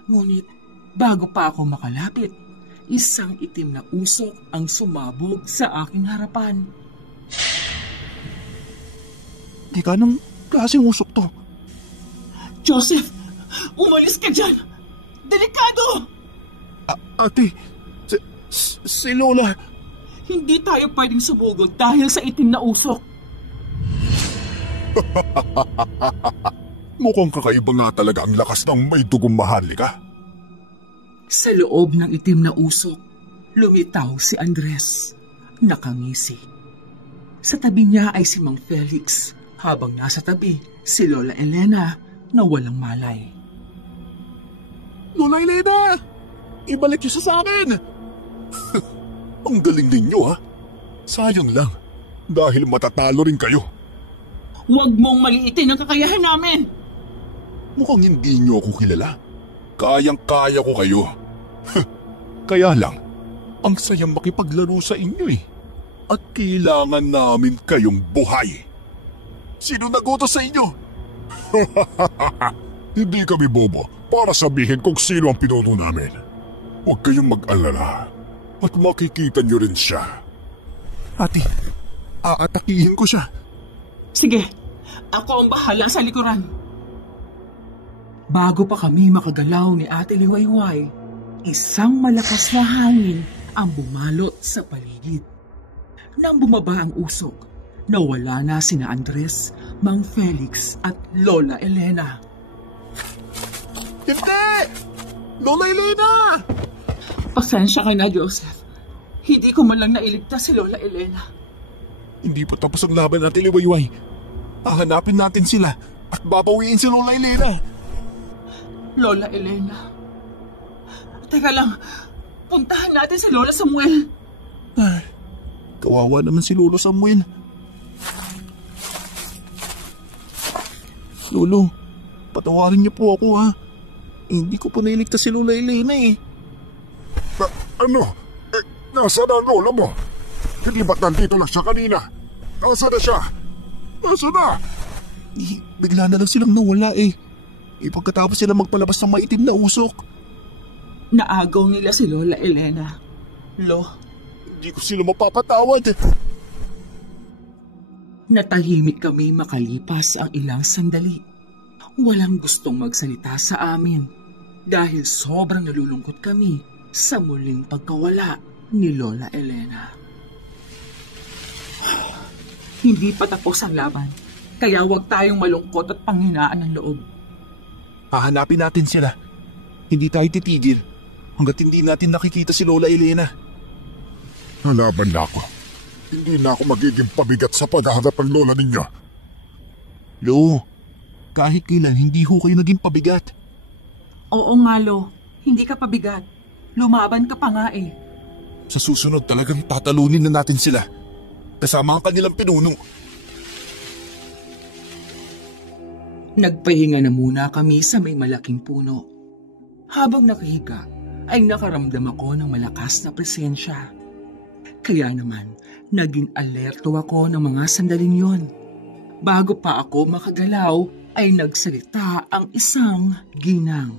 Ngunit bago pa ako makalapit, isang itim na usok ang sumabog sa aking harapan. Teka, anong klaseng usok to? Joseph, umalis ka dyan! Delikado! Ate, si Lola... Hindi tayo pwedeng sumugod dahil sa itim na usok. Mukhang kakaiba nga talaga ang lakas ng may dugong maharlika. Sa loob ng itim na usok, lumitaw si Andres, nakangisi. Sa tabi niya ay si Mang Felix, habang nasa tabi si Lola Elena na walang malay. Lola Elena! Ibalik niyo siya sa akin! Ang galing ninyo, ha? Sayang lang, dahil matatalo rin kayo. Huwag mong maliitin ang kakayahan namin! Mukhang hindi niyo ako kilala. Kayang-kaya ko kayo. Kaya lang, ang sayang makipaglaro sa inyo eh. At kailangan namin kayong buhay. Sino nagutos sa inyo? Hindi kami bobo para sabihin kung sino ang pinuno namin. Huwag kayong mag-alala at makikita niyo rin siya. Ate, aatakihin ko siya. Sige, ako ang bahala sa likuran. Bago pa kami makagalaw ni Ate Liwayway, isang malakas na hangin ang bumalot sa paligid. Nang bumaba ang usok, nawala na sina Andres, Mang Felix at Lola Elena. Hindi! Lola Elena! Pasensya ka na, Joseph. Hindi ko man lang nailigtas si Lola Elena. Hindi pa tapos ang laban natin, Liwayway. Hahanapin natin sila at babawiin si Lola Elena. Lola Elena. Teka lang, puntahan natin si Lola Samuel. Ay, kawawa naman si Lolo Samuel. Lolo, patawarin niyo po ako ha. Hindi ko pa nailigtas si Lola Elena eh. Ano? Nasaan ang lola mo? Hindi ba't nandito lang siya kanina? Nasaan na siya? Nasaan na? Bigla na lang silang nawala eh. Pagkatapos sila magpalabas ng maitim na usok. Naagaw nila si Lola Elena. Hindi ko sila mapapatawad. Natahimik kami makalipas ang ilang sandali. Walang gustong magsalita sa amin dahil sobrang nalulungkot kami sa muling pagkawala ni Lola Elena. Hindi pa tapos ang laban, kaya huwag tayong malungkot at panghinaan ng loob. Hahanapin natin sila. Hindi tayo titigil hanggat hindi natin nakikita si Lola Elena. Nalaban na ako. Hindi na ako magiging pabigat sa paghahanap ng lola ninyo. Lo, kahit kailan hindi ho kayo naging pabigat. Oo nga, Lo. Hindi ka pabigat. Lumaban ka pa nga eh. Sa susunod talagang tatalunin na natin sila. Kasama ang kanilang pinuno. Nagpahinga na muna kami sa may malaking puno. Habang nakahiga, ay nakaramdam ako ng malakas na presensya. Kaya naman, naging alerto ako ng mga sandaling yon. Bago pa ako makagalaw, ay nagsalita ang isang ginang.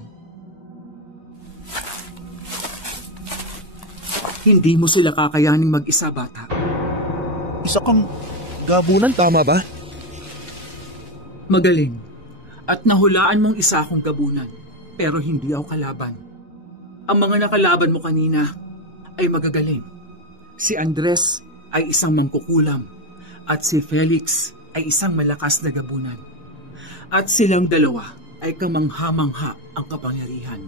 Hindi mo sila kakayaning mag-isa, bata. Isa kang gabunan, tama ba? Magaling. At nahulaan mong isa akong gabunan, pero hindi ako kalaban. Ang mga nakalaban mo kanina ay magagaling. Si Andres ay isang mangkukulam at si Felix ay isang malakas na gabunan. At silang dalawa ay kamangha-mangha ang kapangyarihan.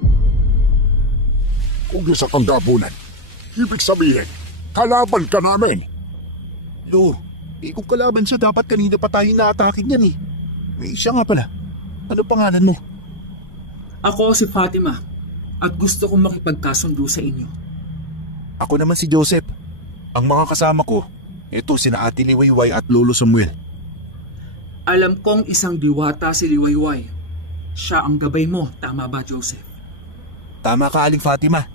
Kung isa kang gabunan, ibig sabihin, kalaban ka namin. Lo, kung kalaban siya, dapat kanina pa tayo na-atake niyan eh. May siya nga pala. Ano pangalan mo? Ako si Fatima at gusto kong makipagkasundo sa inyo. Ako naman si Joseph. Ang mga kasama ko, ito sina Ate Liwayway at Lolo Samuel. Alam kong isang diwata si Liwayway. Siya ang gabay mo, tama ba, Joseph? Tama ka, Aling Fatima.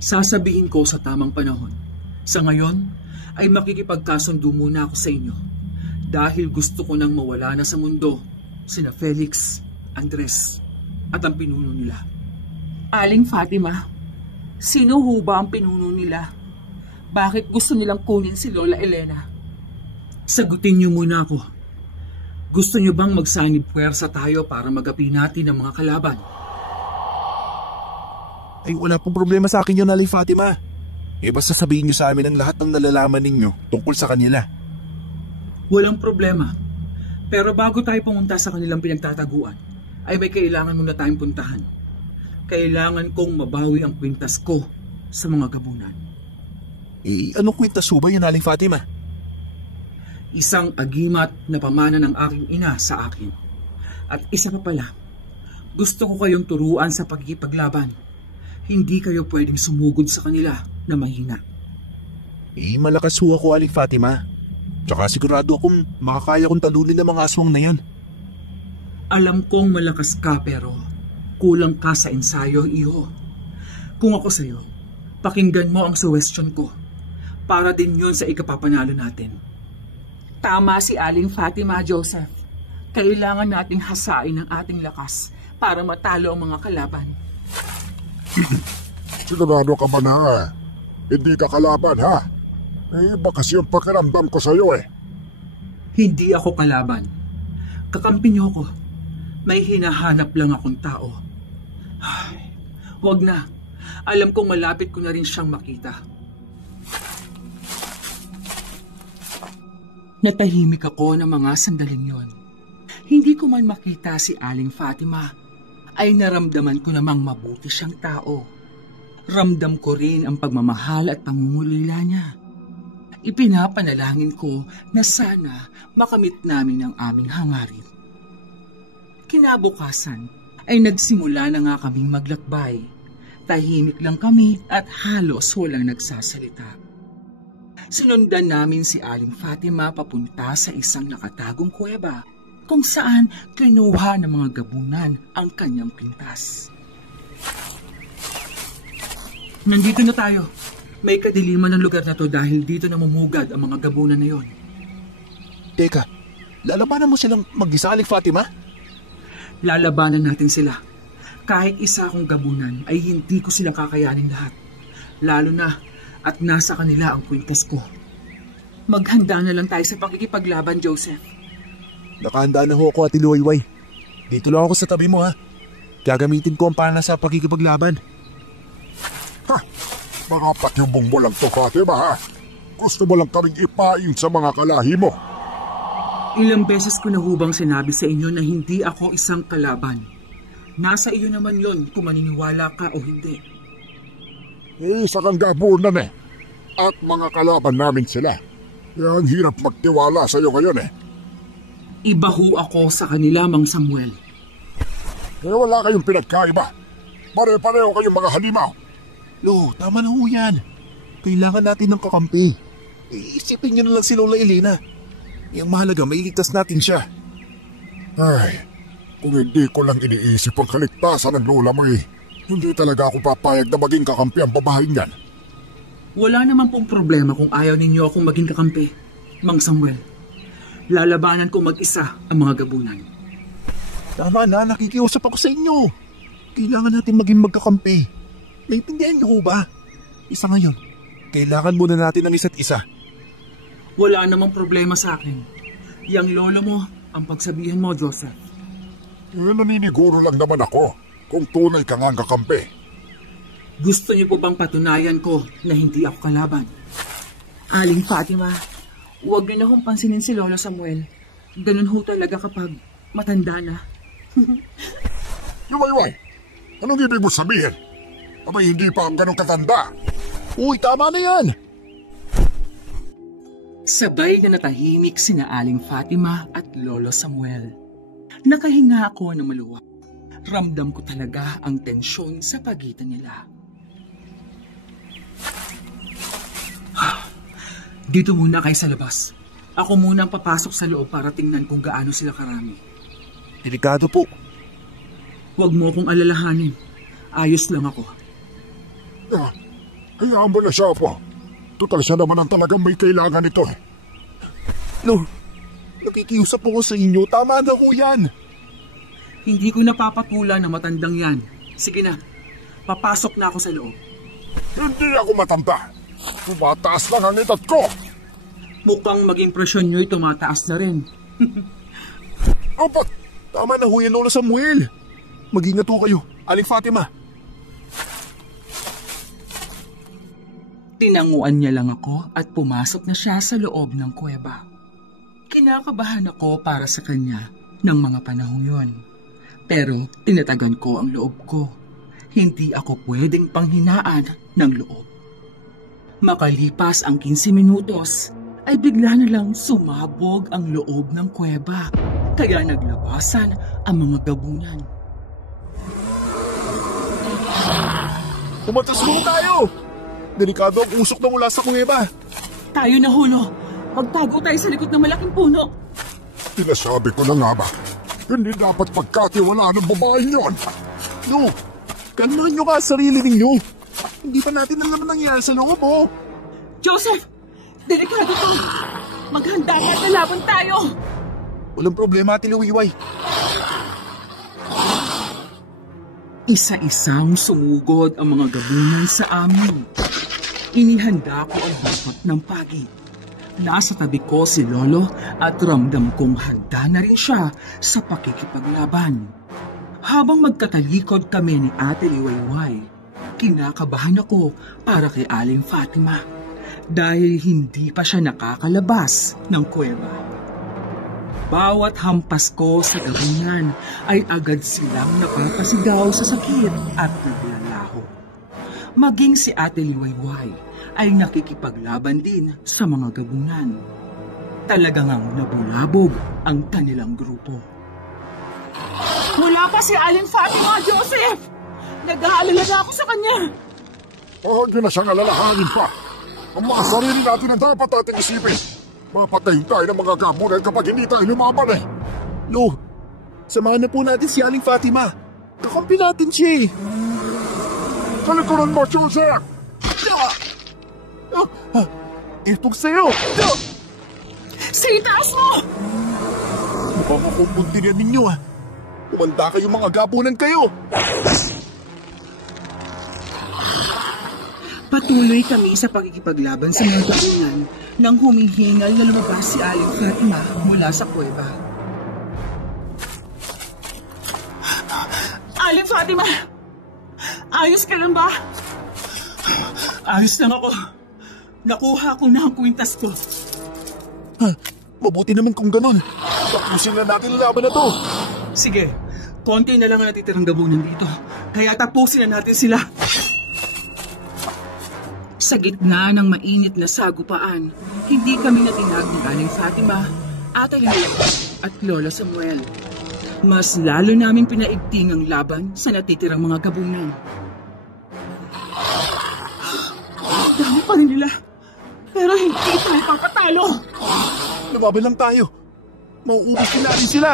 Sasabihin ko sa tamang panahon. Sa ngayon, ay makikipagkasundo muna ako sa inyo. Dahil gusto ko nang mawala na sa mundo sina Felix, Andres, at ang pinuno nila. Aling Fatima, sino ho ba ang pinuno nila? Bakit gusto nilang kunin si Lola Elena? Sagutin niyo muna ako. Gusto niyo bang magsanib puwersa tayo para magapi natin ang mga kalaban? Ay wala pong problema sa akin yun, Aling Fatima. Basta sabihin niyo sa amin ang lahat ng nalalaman ninyo tungkol sa kanila. Walang problema. Pero bago tayo pumunta sa kanilang pinagtataguan, ay may kailangan muna tayong puntahan. Kailangan kong mabawi ang kwintas ko sa mga gabunan. Anong kwintas ba yan, Aling Fatima? Isang agimat na pamana ng aking ina sa akin. At isa pa pala, gusto ko kayong turuan sa pagkikipaglaban. Hindi kayo pwedeng sumugod sa kanila na mahina. Malakas ho ako, Aling Fatima. Tsaka sigurado akong makakaya kong talunin ng mga aswang na yan. Alam kong malakas ka pero Kulang ka sa ensayo, iho. Kung ako sa'yo, pakinggan mo ang suggestion ko. Para din yun sa ikapapanalo natin. Tama si Aling Fatima, Joseph. Kailangan nating hasain ang ating lakas para matalo ang mga kalaban. Sigurado ka ba na hindi ka kalaban, ha? Iba kasi yung pakiramdam ko sa'yo eh. Hindi ako kalaban. Kakampi niyo ako. May hinahanap lang akong tao. Ay, wag na. Alam kong malapit ko na rin siyang makita. Natahimik ako ng mga sandaling yon. Hindi ko man makita si Aling Fatima, ay naramdaman ko namang mabuti siyang tao. Ramdam ko rin ang pagmamahal at pangungulila niya. Ipinapanalangin ko na sana makamit namin ang aming hangarin. Kinabukasan ay nagsimula na nga kaming maglakbay. Tahimik lang kami at halos walang nagsasalita. Sinundan namin si Aling Fatima papunta sa isang nakatagong kuweba kung saan kinuha ng mga gabunan ang kanyang pintas. Nandito na tayo. May kadiliman ng lugar na to dahil dito namumugad ang mga gabunan na yon. Teka, lalabanan mo silang mag-isa, Aling Fatima? Lalabanan natin sila. Kahit isa akong gabunan ay hindi ko sila kakayanin lahat. Lalo na at nasa kanila ang kwintas ko. Maghanda na lang tayo sa pakikipaglaban, Joseph. Nakahanda na ho ako, Ate Luwayway. Dito lang ako sa tabi mo, ha? Gagamitin ko ang pana sa pakikipaglaban. Ha! Mga patyubong mo lang to, Fatima, ha? Gusto mo lang kaming ipain sa mga kalahi mo. Ilang beses ko na hubang sinabi sa inyo na hindi ako isang kalaban. Nasa iyo naman yon kung maniniwala ka o hindi. Isa kang gabunan eh. At mga kalaban namin sila. Kaya ang hirap magtiwala sa iyo ngayon eh. Iba ho ako sa kanila, Mang Samuel. Kaya wala kayong pinagkaiba. Pare-pareho kayong mga halimaw. Lo, tama na ho yan. Kailangan natin ng kakampi. Isipin niyo na lang si Lola Elena. Yung mahalaga, mailigtas natin siya. Ay, kung hindi ko lang iniisip ang kaligtasan ng lola mo eh, hindi talaga ako papayag na maging kakampi ang babaeng yan. Wala naman pong problema kung ayaw ninyo akong maging kakampi, Mang Samuel. Lalabanan ko mag-isa ang mga gabunan. Tama na, nakikiusap ako sa inyo. Kailangan natin maging magkakampi. Naiintindihan niyo ba? Isa ngayon, kailangan muna natin ang isa't isa. Wala namang problema sa akin. Yang lola mo ang pagsabihan mo, Joseph. Naniniguro lang naman ako kung tunay ka nga ang kakampi. Gusto niyo po bang patunayan ko na hindi ako kalaban? Aling Fatima, huwag niyo na hong pansinin si Lolo Samuel. Ganun ho talaga kapag matanda na. Yumayway, anong ibig mo sabihin? Abay hindi pa ang ganun katanda. Uy, tama na yan! Sabay na natahimik sina Aling Fatima at Lolo Samuel. Nakahinga ako ng maluwag. Ramdam ko talaga ang tensyon sa pagitan nila. Dito muna kayo sa labas. Ako muna ang papasok sa loob para tingnan kung gaano sila karami. Delikado po. Huwag mo akong alalahanin. Ayos lang ako. Hayaan mo na siya po. Total siya naman ang talagang may kailangan nito. Lo, nakikiusap ako sa inyo. Tama na ko yan. Hindi ko napapatulan na matandang yan. Sige na, papasok na ako sa loob. Hindi ako matanda. Tumataas lang ang edad ko. Mukhang maging presyon nyo'y tumataas na rin. Opo, tama na ho yan, Lola Samuel. Mag-ingat ho kayo, Aling Fatima. Tinanguan niya lang ako at pumasok na siya sa loob ng kuweba. Kinakabahan ako para sa kanya ng mga panahon yun. Pero tinatagan ko ang loob ko. Hindi ako pwedeng panghinaan ng loob. Makalipas ang 15 minutos, ay bigla na lang sumabog ang loob ng kuweba. Kaya naglabasan ang mga gabunan. Umatas mo tayo! Delikado ang usok na mula sa kuweba. Tayo na hulo. Magtago tayo sa likod ng malaking puno. Sinasabi ko na nga ba, hindi dapat pagkatiwalaan ng babaeng yon. No, kalmahan nyo ka sarili ninyo. Hindi pa natin alam ang nangyari sa loob, oh. Joseph! Delikado to! Maghanda ka at lalaban tayo! Walang problema, Ate Liwayway. Isa-isang sumugod ang mga gabunan sa amin. Inihanda ko ang dapat ng pagi. Nasa tabi ko si Lolo at ramdam kong handa na rin siya sa pakikipaglaban. Habang magkatalikod kami ni Ate Liwayway, kinakabahan ako para kay Aling Fatima dahil hindi pa siya nakakalabas ng kuweba. Bawat hampas ko sa gabunan ay agad silang napapasigaw sa sakit at naglalaho. Maging si Ate Liwayway ay nakikipaglaban din sa mga gabunan. Talagang nabulabog ang kanilang grupo. Wala pa si Aling Fatima, Joseph! Nag-aalala na ako sa kanya! Huwag nyo na siyang alalahanin pa. Ang mga sarili natin ang dapat ating isipin. Mapatayin tayo ng mga gabunan kapag hindi tayo lumaban eh. Lo, samahan na po natin si Aling Fatima. Kakampi natin siya eh. Kalikuran mo, Joseph! Itong sa'yo! Sa itaas mo! Mukhang makumbuntin ninyo ah. Kumanda kayo mga gabunan kayo. Patuloy kami sa pakikipaglaban sa mga gabunan nang humihingal na lumabas si Aling Fatima mula sa kuweba. Aling Fatima! Ayos ka lang ba? Ayos lang ako. Nakuha ko na ang kwintas ko. Mabuti naman kung ganun. Tapusin na natin ang laban na to. Sige, konti na lang ang natitirang gabunan dito. Kaya tapusin na natin sila. Sa gitna ng mainit na sagupaan, hindi kami natinag ng Aling Fatima, Ate Liwayway at Lolo Samuel. Mas lalo naming pinaigting ang laban sa natitirang mga gabunan. Dami pa rin nila, pero hindi tayo papatalo. Lumaban lang tayo. Mauubos din natin sila.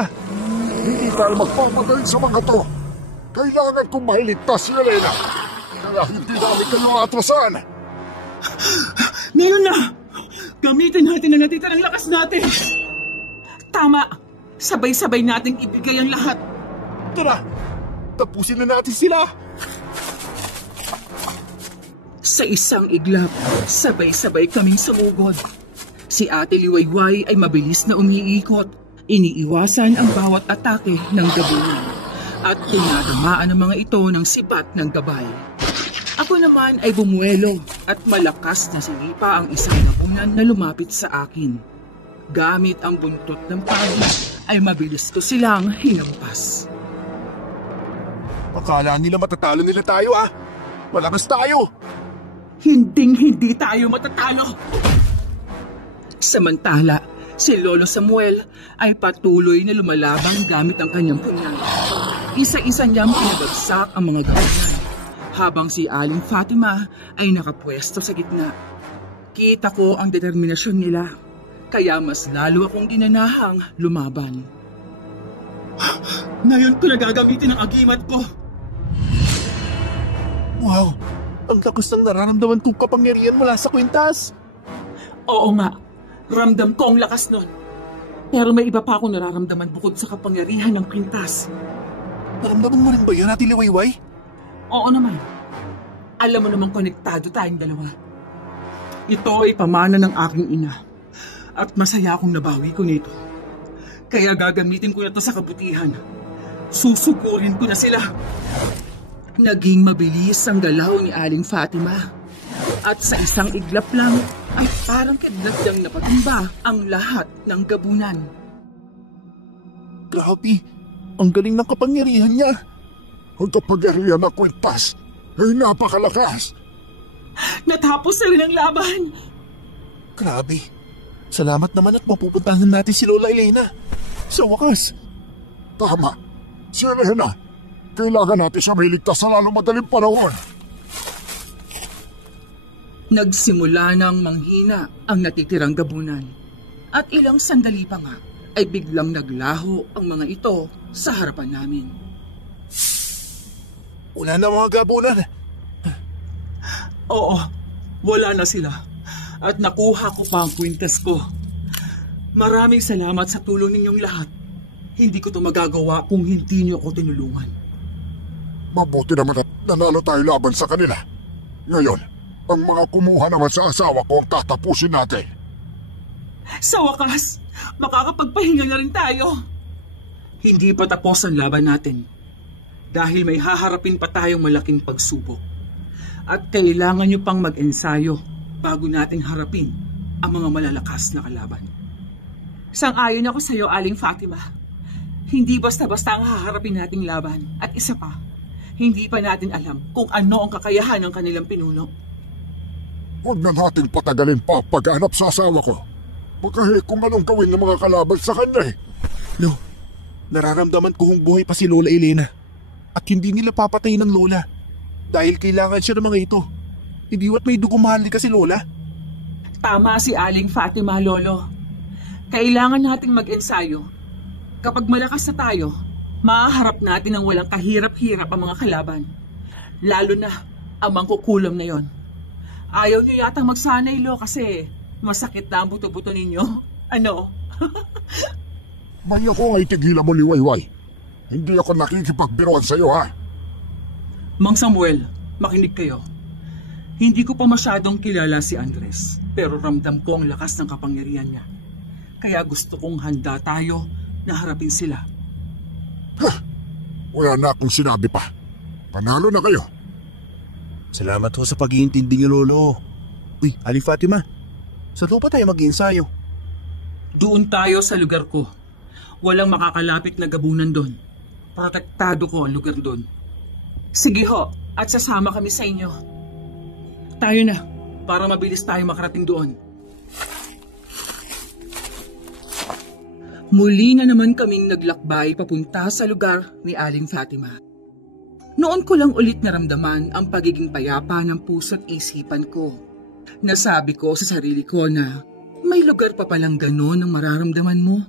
Hindi tayo magpapagaling sa mga to. Kailangan kong mailigtas si Elena. Kaya hindi namin kayo atrasan. Meron na! Gamitin natin ang natitirang lakas natin. Tama! Sabay-sabay nating ibigay ang lahat. Tara, tapusin na natin sila. Sa isang iglap, sabay-sabay kaming sumugod. Si Ate Liwayway ay mabilis na umiikot. Iniiwasan ang bawat atake ng gabunan at tinatamaan ang mga ito ng sibat ng gabay. Ako naman ay bumuelo at malakas na sinipa ang isang gabunan na lumapit sa akin. Gamit ang buntot ng pagi ay mabilis ko silang hinampas. Akala nila matatalo nila tayo ah. Malakas tayo. Hinding-hindi tayo matatalo. Samantala, si Lolo Samuel ay patuloy na lumalabang gamit ang kanyang punyal. Isa-isa niyang pinabagsak ang mga gabunan, habang si Aling Fatima ay nakapwesto sa gitna. Kita ko ang determinasyon nila, kaya mas lalo akong ginanahang lumaban. Ngayon ko nagagamitin ang agimat ko. Wow, ang lakas ng nararamdaman kong kapangyarihan mula sa kwintas. Oo nga, ramdam ko ang lakas nun. Pero may iba pa akong nararamdaman bukod sa kapangyarihan ng kwintas. Naramdaman mo rin ba yun, Ate Liwayway? Oo naman. Alam mo namang konektado tayong dalawa. Ito ay pamana ng aking ina. At masaya akong nabawi ko nito. Kaya gagamitin ko na ito sa kabutihan. Susukurin ko na sila. Naging mabilis ang galaw ni Aling Fatima. At sa isang iglap lang ay parang kidlat niyang napatumba ang lahat ng gabunan. Grabe, ang galing ng kapangyarihan niya. Ang kapangyarihan na kwintas ay napakalakas. Natapos na rin ang laban. Grabe. Salamat naman at mapupuntahan natin si Lola Elena. Sa wakas. Tama. Si Elena, kailangan natin siya may ligtas sa lalong madaling panahon. Nagsimula ng manghina ang natitirang gabunan. At ilang sandali pa nga ay biglang naglaho ang mga ito sa harapan namin. Wala na mga gabunan. Oo, wala na sila. At nakuha ko pa ang kwintas ko. Maraming salamat sa tulong ninyong lahat. Hindi ko ito magagawa kung hindi niyo ako tinulungan. Mabuti naman at nanalo tayo laban sa kanila. Ngayon, ang mga kumuha naman sa asawa ko ang tatapusin natin. Sa wakas, makakapagpahinga na rin tayo. Hindi pa tapos ang laban natin. Dahil may haharapin pa tayong malaking pagsubok. At kailangan nyo pang mag-ensayo bago natin harapin ang mga malalakas na kalaban. Sang-ayon ako sa iyo, Aling Fatima. Hindi basta-basta ang haharapin nating laban. At isa pa, hindi pa natin alam kung ano ang kakayahan ng kanilang pinuno. Huwag na natin patagalin pa paghanap sa asawa ko. Baka kung anong gawin ng mga kalaban sa kanya eh. No, nararamdaman ko kung buhay pa si Lola Elena. At hindi nila papatayin ng Lola. Dahil kailangan siya ng mga ito. Hindi wat may dugumahal ka si Lola. Tama si Aling Fatima, Lolo. Kailangan nating mag-ensayo. Kapag malakas na tayo, mahaharap natin ang walang kahirap-hirap ang mga kalaban. Lalo na ang mangkukulam na yon. Ayaw niyo yatang magsanay, Lo, kasi masakit na ang buto-buto ninyo. Ano? May ako ay tigilan mo, Liwayway. Hindi ako nakikipagbiruan sa iyo, ha? Mang Samuel, makinig kayo. Hindi ko pa masyadong kilala si Andres, pero ramdam ko ang lakas ng kapangyarihan niya. Kaya gusto kong handa tayo na harapin sila. Wala na akong sinabi pa. Panalo na kayo. Salamat ho sa pag-iintindi niyo, Lolo. Uy, Aling Fatima, saan ba tayo mag-iensayo? Doon tayo sa lugar ko. Walang makakalapit na gabunan doon. Protektado ko ang lugar doon. Sige ho, at sasama kami sa inyo. Tayo na, para mabilis tayo makarating doon. Muli na naman kaming naglakbay papunta sa lugar ni Aling Fatima. Noon ko lang ulit naramdaman ang pagiging payapa ng puso't isipan ko. Nasabi ko sa sarili ko na may lugar pa palang gano'n ang mararamdaman mo.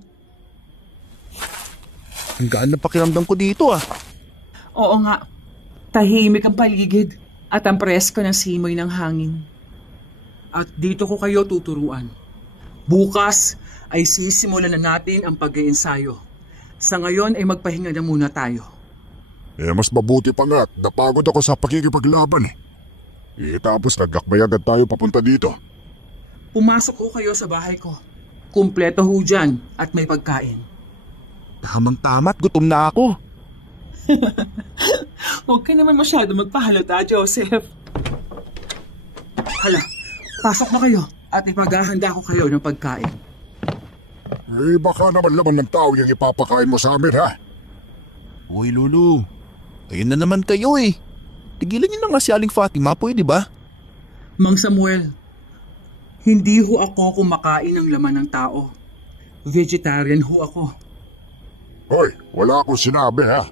Ang gaan na pakiramdam ko dito Oo nga, tahimik ang paligid at ang presko ng simoy ng hangin. At dito ko kayo tuturuan. Bukas ay sisimulan na natin ang pag-iensayo. Sa ngayon ay magpahinga na muna tayo. Mas mabuti pa nga at napagod ako sa pakikipaglaban eh. Tapos naglakbay agad tayo papunta dito. Pumasok ho kayo sa bahay ko. Kumpleto ho dyan at may pagkain. Tamang-tama't gutom na ako. Huwag ka naman masyado magpahalata, Joseph. Hala, pasok na kayo at ipaghahanda ko kayo ng pagkain. Baka naman laman ng tao yung ipapakain mo sa amin, ha? Uy, Lulu. Ayun na naman kayo eh. Tigilan niyo na nga si Aling Fatima, pwede ba? Mang Samuel, hindi ho ako kumakain ng laman ng tao. Vegetarian ho ako. Hoy, wala akong sinabi, ha?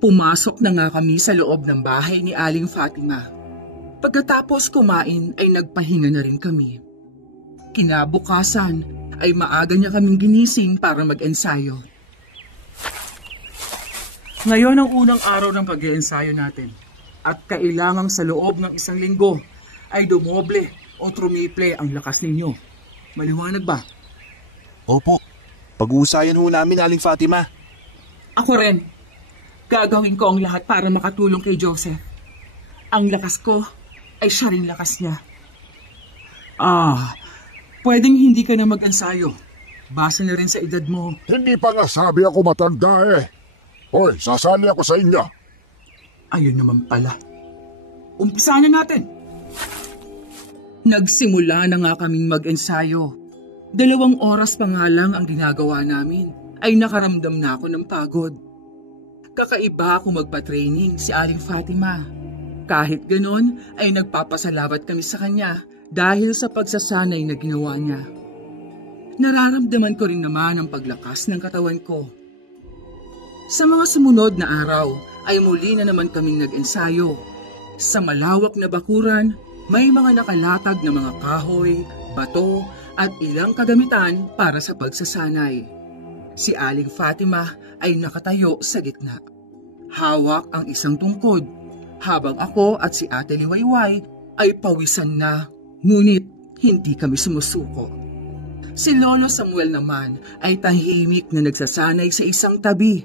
Pumasok na nga kami sa loob ng bahay ni Aling Fatima. Pagkatapos kumain ay nagpahinga na rin kami. Kinabukasan ay maaga niya kaming ginising para mag-ensayo. Ngayon ang unang araw ng pag-iensayo natin at kailangang sa loob ng 1 linggo ay dumoble o trumiple ang lakas ninyo. Maliwanag ba? Opo. Pag-uusayan ho namin, Aling Fatima. Ako rin. Gagawin ko ang lahat para makatulong kay Joseph. Ang lakas ko ay siya rin lakas niya. Pwedeng hindi ka na mag-ensayo. Base na rin sa edad mo. Hindi pa nga sabi ako matanda eh. Hoy, sasali ako sa inyo. Ayun naman pala. Umpisa na natin. Nagsimula na nga kaming mag-ensayo. 2 oras pa nga lang ang ginagawa namin ay nakaramdam na ako ng pagod. Kakaiba ako magpa-training si Aling Fatima. Kahit ganon ay nagpapasalamat kami sa kanya dahil sa pagsasanay na ginawa niya. Nararamdaman ko rin naman ang paglakas ng katawan ko. Sa mga sumunod na araw ay muli na naman kaming nag-ensayo. Sa malawak na bakuran, may mga nakalatag na mga kahoy, bato at ilang kagamitan para sa pagsasanay. Si Aling Fatima ay nakatayo sa gitna. Hawak ang isang tungkod, habang ako at si Ate Liwayway ay pawisan na, ngunit hindi kami sumusuko. Si Lolo Samuel naman ay tahimik na nagsasanay sa isang tabi.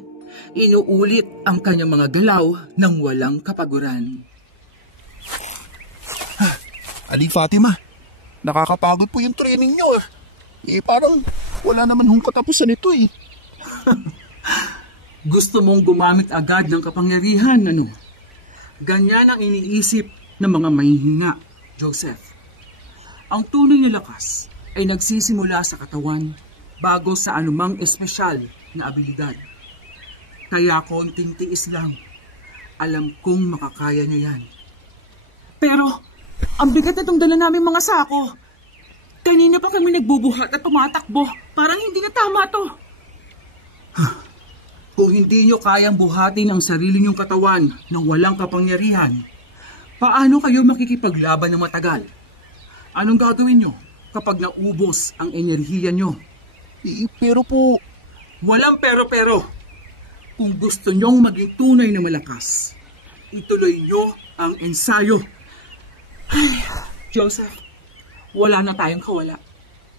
Inuulit ang kanyang mga galaw ng walang kapaguran. Aling Fatima, nakakapagod po yung training nyo. Parang wala naman hong katapusan ito eh. Gusto mong gumamit agad ng kapangyarihan, ano? Ganyan ang iniisip ng mga mahihina, Joseph. Ang tunay na lakas ay nagsisimula sa katawan bago sa anumang espesyal na abilidad. Kaya konting tiis lang. Alam kong makakaya niyo yan. Pero, ang bigat na itong dala namin mga sako. Kanina pa kami nagbubuhat at tumatakbo. Parang hindi na tama to. Kung hindi nyo kayang buhatin ang sarili nyong katawan ng walang kapangyarihan, paano kayo makikipaglaban ng matagal? Anong gagawin nyo kapag naubos ang enerhiya nyo? Pero po... Walang pero-pero. Kung gusto nyong maging tunay na malakas, ituloy nyo ang ensayo. Ay, Joseph, wala na tayong kawala.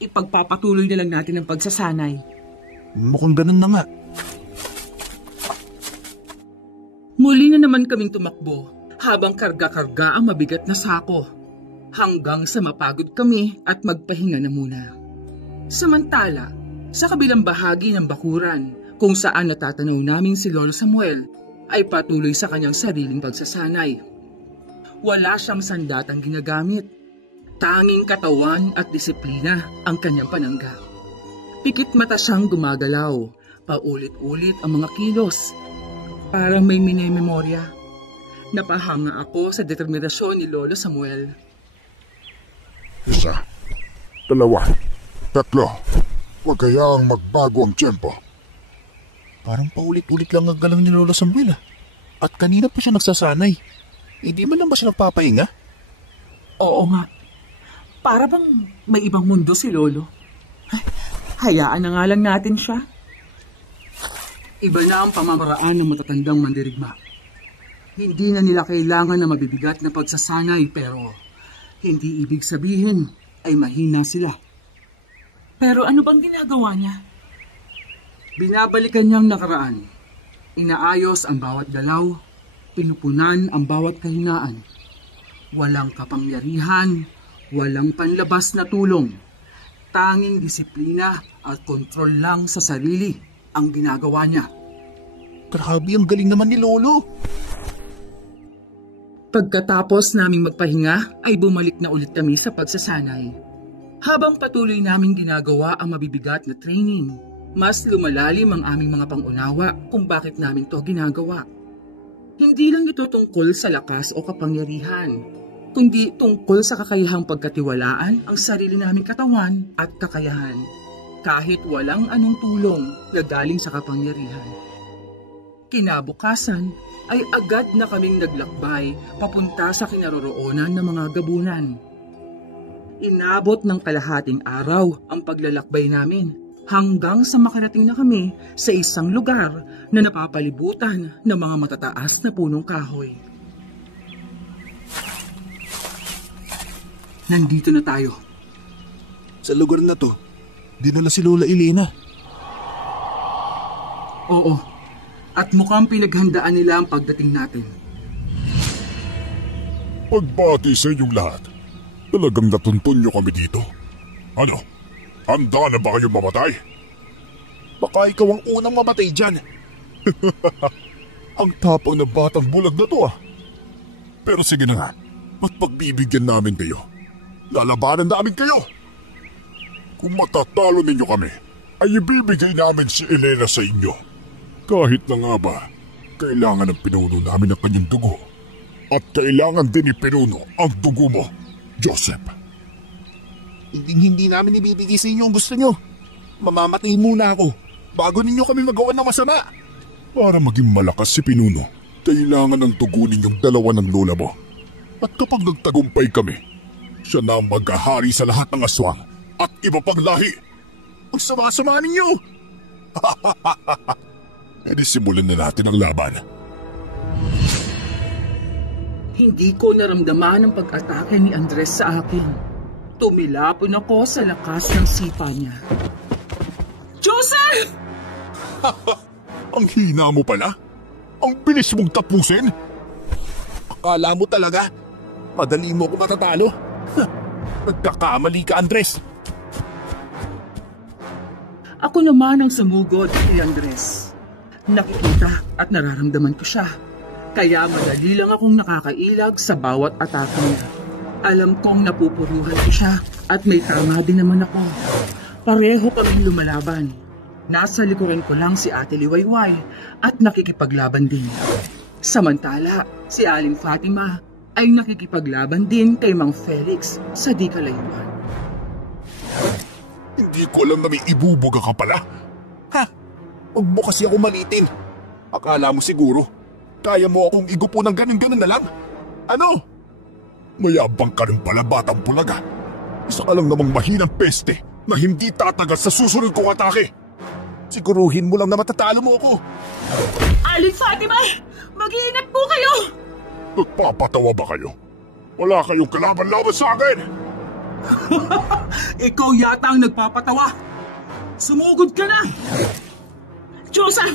Ipagpapatuloy na lang natin ang pagsasanay. Mukhang ganun na nga. Muli na naman kaming tumakbo habang karga-karga ang mabigat na sako hanggang sa mapagod kami at magpahinga na muna. Samantala, sa kabilang bahagi ng bakuran kung saan natatanaw namin si Lolo Samuel ay patuloy sa kanyang sariling pagsasanay. Wala siyang sandatang ginagamit. Tanging katawan at disiplina ang kanyang panangga. Pikit mata siyang gumagalaw, paulit-ulit ang mga kilos. Parang may minememorya. Napahanga ako sa determinasyon ni Lolo Samuel. 1, 2, 3. Huwag kayang magbago ang tiyempo. Parang paulit-ulit lang ang galaw ni Lolo Samuel. At kanina pa siya nagsasanay. Hindi man lang ba siya nagpapahinga? Oo nga. Para bang may ibang mundo si Lolo. Hayaan na nga lang natin siya. Iba na ang pamamaraan ng matatandang mandirigma. Hindi na nila kailangan na mabibigat na pagsasanay pero hindi ibig sabihin ay mahina sila. Pero ano bang ginagawa niya? Binabalikan niyang nakaraan. Inaayos ang bawat galaw, pinupunan ang bawat kahinaan. Walang kapangyarihan, walang panlabas na tulong. Tanging disiplina at kontrol lang sa sarili ang ginagawa niya. Grabe, ang galing naman ni Lolo. Pagkatapos naming magpahinga ay bumalik na ulit kami sa pagsasanay. Habang patuloy naming ginagawa ang mabibigat na training, mas lumalalim ang aming mga pangunawa kung bakit namin to ginagawa. Hindi lang ito tungkol sa lakas o kapangyarihan, kundi tungkol sa kakayahang pagkatiwalaan ang sarili naming katawan at kakayahan. Kahit walang anong tulong na galing sa kapangyarihan. Kinabukasan ay agad na kaming naglakbay papunta sa kinaroroonan ng mga gabunan. Inabot ng kalahating araw ang paglalakbay namin hanggang sa makarating na kami sa isang lugar na napapalibutan ng mga matataas na punong kahoy. Nandito na tayo. Sa lugar na to, dinala si Lola Elena. Oo, at mukhang pinaghandaan nila ang pagdating natin. Pagbati sa inyong lahat. Talagang natuntun niyo kami dito. Ano? Handa na ba kayong mamatay? Baka ikaw ang unang mamatay dyan. Ang tapang na batang bulag na to ah. Pero sige na nga, ba't pagbibigyan namin kayo? Lalabanan namin kayo! Kung matatalo ninyo kami, ay ibibigay namin si Elena sa inyo. Kahit na nga ba, kailangan ng pinuno namin ang kanyang dugo. At kailangan din ipinuno ang dugo mo, Joseph. Hindi namin ibibigay sa inyo ang gusto nyo. Mamamatay muna ako bago ninyo kami magawa ng masama. Para maging malakas si pinuno, kailangan ng dugo ninyong dalawa ng lola mo. At kapag nagtagumpay kami, siya na ang maghahari sa lahat ng aswang at iba pang lahi. Ang sama-sama ninyo! E di simulan na natin ang laban. Hindi ko naramdaman ang pag-atake ni Andres sa akin. Tumilapon ako sa lakas ng sipa niya. Joseph! Ang hina mo pala? Ang bilis mong tapusin? Akala mo talaga, madali mo ako matatalo? Nagkakamali ka, Andres. Ako naman ang sumugod kay Andres. Nakikita at nararamdaman ko siya. Kaya madali lang akong nakakailag sa bawat atake niya. Alam kong napupuruhan ko siya at may tama din naman ako. Pareho kaming lumalaban. Nasa likuran ko lang si Ate Liwayway at nakikipaglaban din. Samantala, si Aling Fatima ay nakikipaglaban din kay Mang Felix sa di kalayuan. Hindi ko alam na may ibubuga ka pala. Ha? Huwag mo kasi ako malitin. Akala mo siguro, kaya mo akong igupo ng ganun-ganun na lang? Ano? Mayabang ka rin pala, batang pulaga. Isa ka lang namang mahinang peste na hindi tatagal sa susunod kong atake. Siguruhin mo lang na matatalo mo ako. Aling Fatima! Mag-iingat po kayo! Nagpapatawa ba kayo? Wala kayong kalaban-laban sa akin! Ikaw yata ang nagpapatawa. Sumugod ka na! Joseph!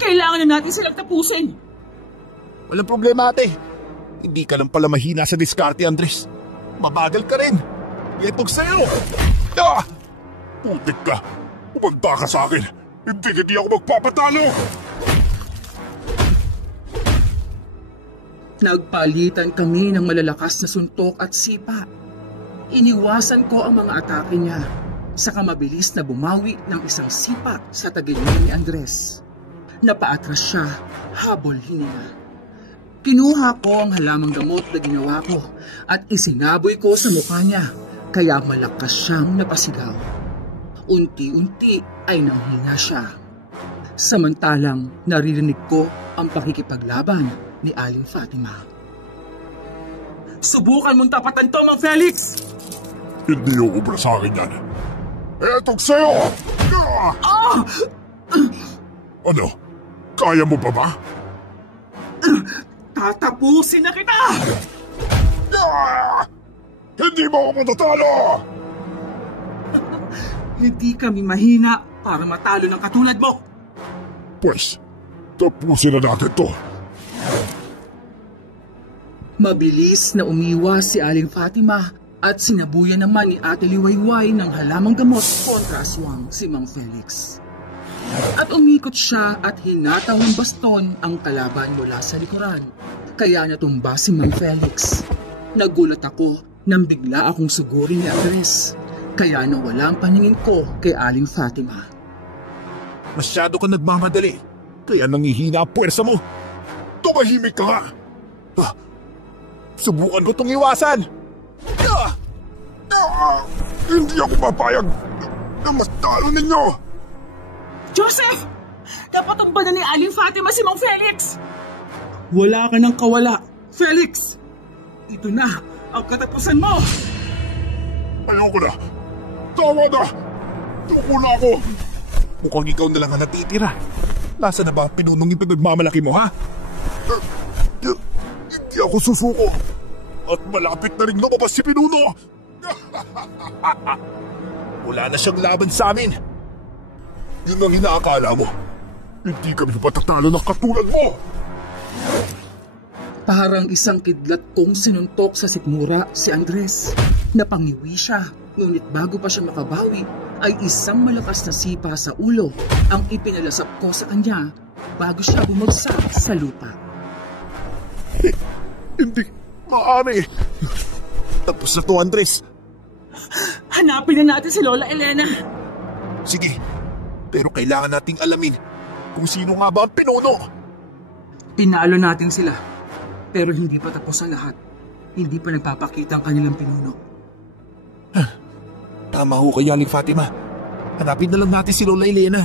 Kailangan na natin silang tapusin. Walang problema, ate. Hindi ka lang pala mahina sa diskarte, Andres. Mabagal ka rin. Itog sa'yo. Ah! Putik ka. Umanda ka sa akin. Hindi ako magpapatalo. Nagpalitan kami ng malalakas na suntok at sipa. Iniwasan ko ang mga atake niya. Saka mabilis na bumawi ng isang sipa sa tagiliran ni Andres. Napaatras siya, habol hininga. Kinuha ko ang halamang gamot na ginawa ko at isinaboy ko sa mukha niya, kaya malakas siyang napasigaw. Unti-unti ay nanghina siya. Samantalang naririnig ko ang pakikipaglaban ni Aling Fatima. Subukan mong tapatan to, Mang Felix! Hindi uubra sa akin yan. Etog sa'yo! Ah! Ano? Kaya mo pa ba? Tatapusin na kita! Hindi mo ako matatalo! Hindi kami mahina para matalo ng katulad mo. Pues, tapusin na natin to. Mabilis na umiwas si Aling Fatima at sinabuyan naman ni Ate Liwayway ng halamang gamot kontra aswang si Mang Felix. At umikot siya at hinataw ng baston ang kalaban mula sa likuran. Kaya natumba si Mang Felix. Nagulat ako nang bigla akong sugurin ni Andres. Kaya nawala ang paningin ko kay Aling Fatima. Masyado ka nagmamadali. Kaya nangihina ang puwersa mo. Tumahimik ka nga! Subukan ko itong iwasan. Hindi ako papayag na mas talo ninyo! Joseph! Dapat ang na ni Aling Fatima si Mang Felix! Wala ka ng kawala, Felix! Ito na ang katapusan mo! Ayoko na! Tawa na! Tuko na ako! Mukhang ikaw na lang ang natitira. Nasa na ba ang pinunong yung pinagmamalaki mo, ha? Hindi ako susuko! At malapit na rin lumabas si Pinuno! Wala na siyang laban sa amin. Yun ang inaakala mo. Hindi kami patatalo ng katulad mo! Parang isang kidlat kong sinuntok sa sikmura si Andres. Napangiwi siya, ngunit bago pa siya makabawi, ay isang malakas na sipa sa ulo ang ipinalasap ko sa kanya bago siya bumagsak sa lupa. Hindi maaari. Tapos na to, Andres. Hanapin na natin si Lola Elena. Sige, pero kailangan nating alamin kung sino nga ba ang pinuno. Pinalo natin sila, pero hindi pa tapos ang lahat. Hindi pa nagpapakita ang kanilang pinuno. Tama ho kayo, Aling Fatima. Hanapin na lang natin si Lola Elena.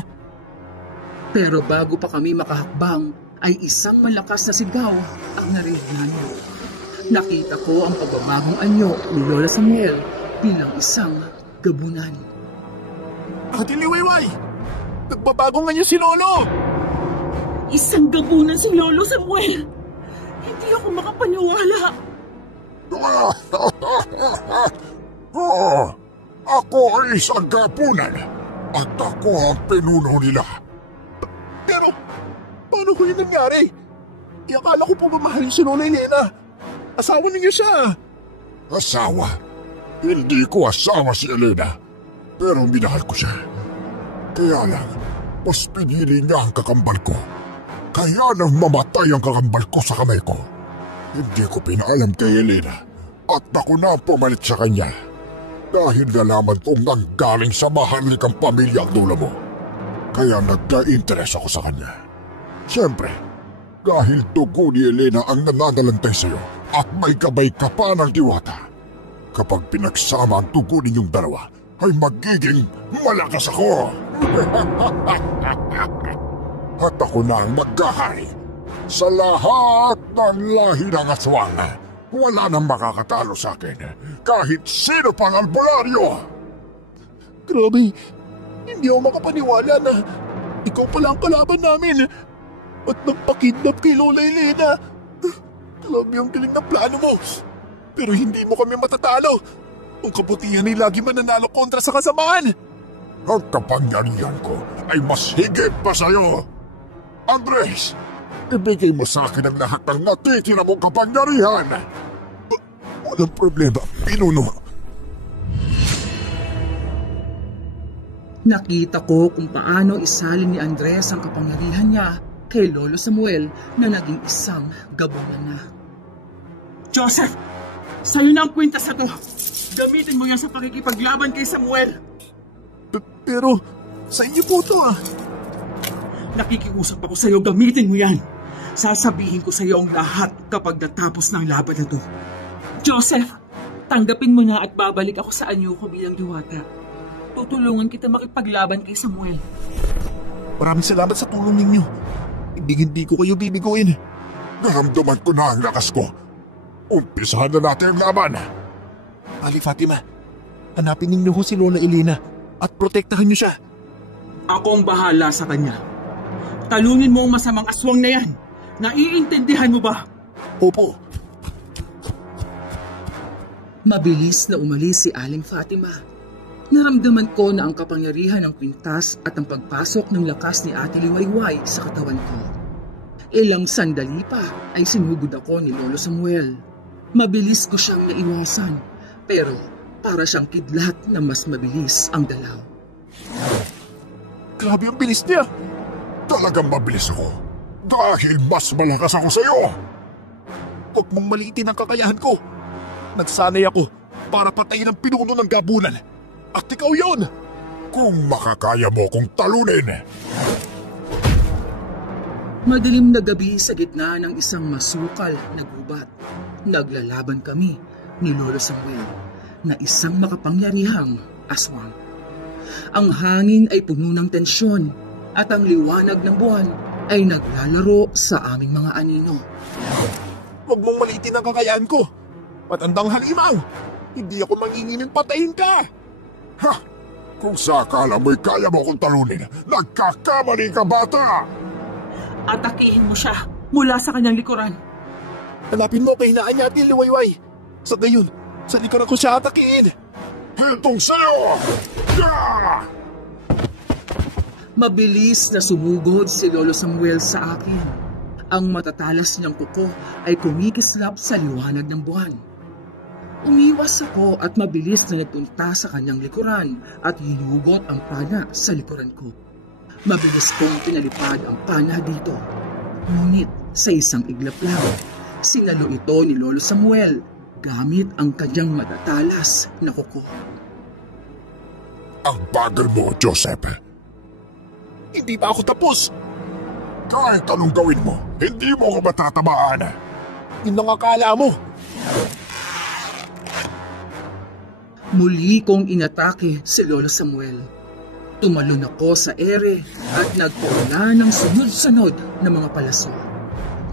Pero bago pa kami makahakbang, ay isang malakas na sigaw ang narinig namin. Nakita ko ang pagbabagong anyo ni Lola Samuel bilang isang gabunan. Ate Liwayway! Nagbabago nga niya si Lolo! Isang gabunan si Lolo Samuel. Hindi ako makapaniwala. Ako ay isang gapunan at ako ang pinuno nila. Pero, paano ko yun nangyari? Akala ko po mamahalin si Lola Elena. Asawa ninyo siya. Asawa? Hindi ko asawa si Elena. Pero minahal ko siya. Kaya lang, mas pinili niya ang kakambal ko. Kaya nang mamatay ang kakambal ko sa kamay ko, hindi ko pinaalam kay Elena at ako na ang pumalit sa kanya. Dahil nalaman kong nanggaling sa mahalikang pamilya ang dulo mo. Kaya nagka-interes ako sa kanya. Siyempre, dahil dugo ni Elena ang nananalantay sa'yo at may kabay ka pa ng diwata. Kapag pinagsama ang dugo ninyong dalawa, ay magiging malakas ako. At ako na ang maghahari sa lahat ng lahi ng aswang. Wala nang makakatalo sa akin, kahit sino pang albularyo. Grabe, hindi ako makapaniwala na ikaw pala ang kalaban namin at nagpakidnap kay Lola Elena. Grabe ang galing ng plano mo, pero hindi mo kami matatalo. Ang kabutihan ay lagi mananalo kontra sa kasamaan. Ang kapangyarihan ko ay mas higit pa sa'yo. Andres, ibigay mo sa akin ang lahat ng natitira mong kapangyarihan. Walang problema, pinuno. Nakita ko kung paano isalin ni Andres ang kapangyarihan niya kay Lolo Samuel na naging isang gabunan na. Joseph, sa'yo na ang kwintas na to. Gamitin mo yan sa pakikipaglaban kay Samuel. Pero, sa inyo po ito Nakikiusap ako sa'yo, gamitin mo yan. Sasabihin ko sa'yo ang lahat kapag natapos ng laban na to. Joseph, tanggapin mo na at babalik ako sa anyo ko bilang diwata. Tutulungan kita makipaglaban kay Samuel. Maraming salamat sa tulong ninyo. Hindi ko kayo bibiguin. Naramdaman ko na ang lakas ko. Umpisahan na natin ang laban. Ali Fatima, hanapin ninyo ho si Lola Elena at protektahan niyo siya. Ako ang bahala sa kanya. Talunin mo ang masamang aswang na yan. Naiintindihan mo ba? Opo. Mabilis na umalis si Aling Fatima. Naramdaman ko na ang kapangyarihan ng kwintas at ang pagpasok ng lakas ni Ate Liwayway sa katawan ko. Ilang sandali pa ay sinugod ako ni Lolo Samuel. Mabilis ko siyang naiwasan, pero para siyang kidlat na mas mabilis ang dalaw. Grabe ang bilis niya. Talagang mabilis ako. Dahil mas malakas ako sa'yo. Huwag mong maliitin ang kakayahan ko. Nagsanay ako para patayin ang pinuno ng gabunan. At ikaw yon. Kung makakaya mo kong talunin. Madilim na gabi sa gitna ng isang masukal na gubat. Naglalaban kami ni Lolo Samuel na isang makapangyarihang aswang. Ang hangin ay puno ng tensyon at ang liwanag ng buwan ay naglalaro sa aming mga anino. Huwag mong maliitin ang kakayahan ko. Matandang halimaw, hindi ako mangingining patayin ka. Ha! Kung sa akala mo'y kaya mo akong talunin, nagkakamali ka, bata! Atakihin mo siya mula sa kanyang likuran. Hanapin mo kay Naan niya at Liwayway. Sa gayon, sa likuran ko siya atakihin. Hintong sa'yo! Yeah! Mabilis na sumugod si Lolo Samuel sa akin. Ang matatalas niyang kuko ay kumikislap sa liwanag ng buwan. Umiwas ako at mabilis na nagpunta sa kanyang likuran at hinugot ang pana sa likuran ko. Mabilis kong pinalipad ang pana dito. Ngunit sa isang iglap lang, sinalo ito ni Lolo Samuel gamit ang kanyang matatalas na kuko. Ang bagal mo, Joseph. Hindi pa ako tapos. Kahit anong gawin mo, hindi mo ko matatamaan. Yun ang akala mo. Muli kong inatake si Lolo Samuel. Tumalon ako sa ere at nagpaula ng sunod-sunod na mga palaso.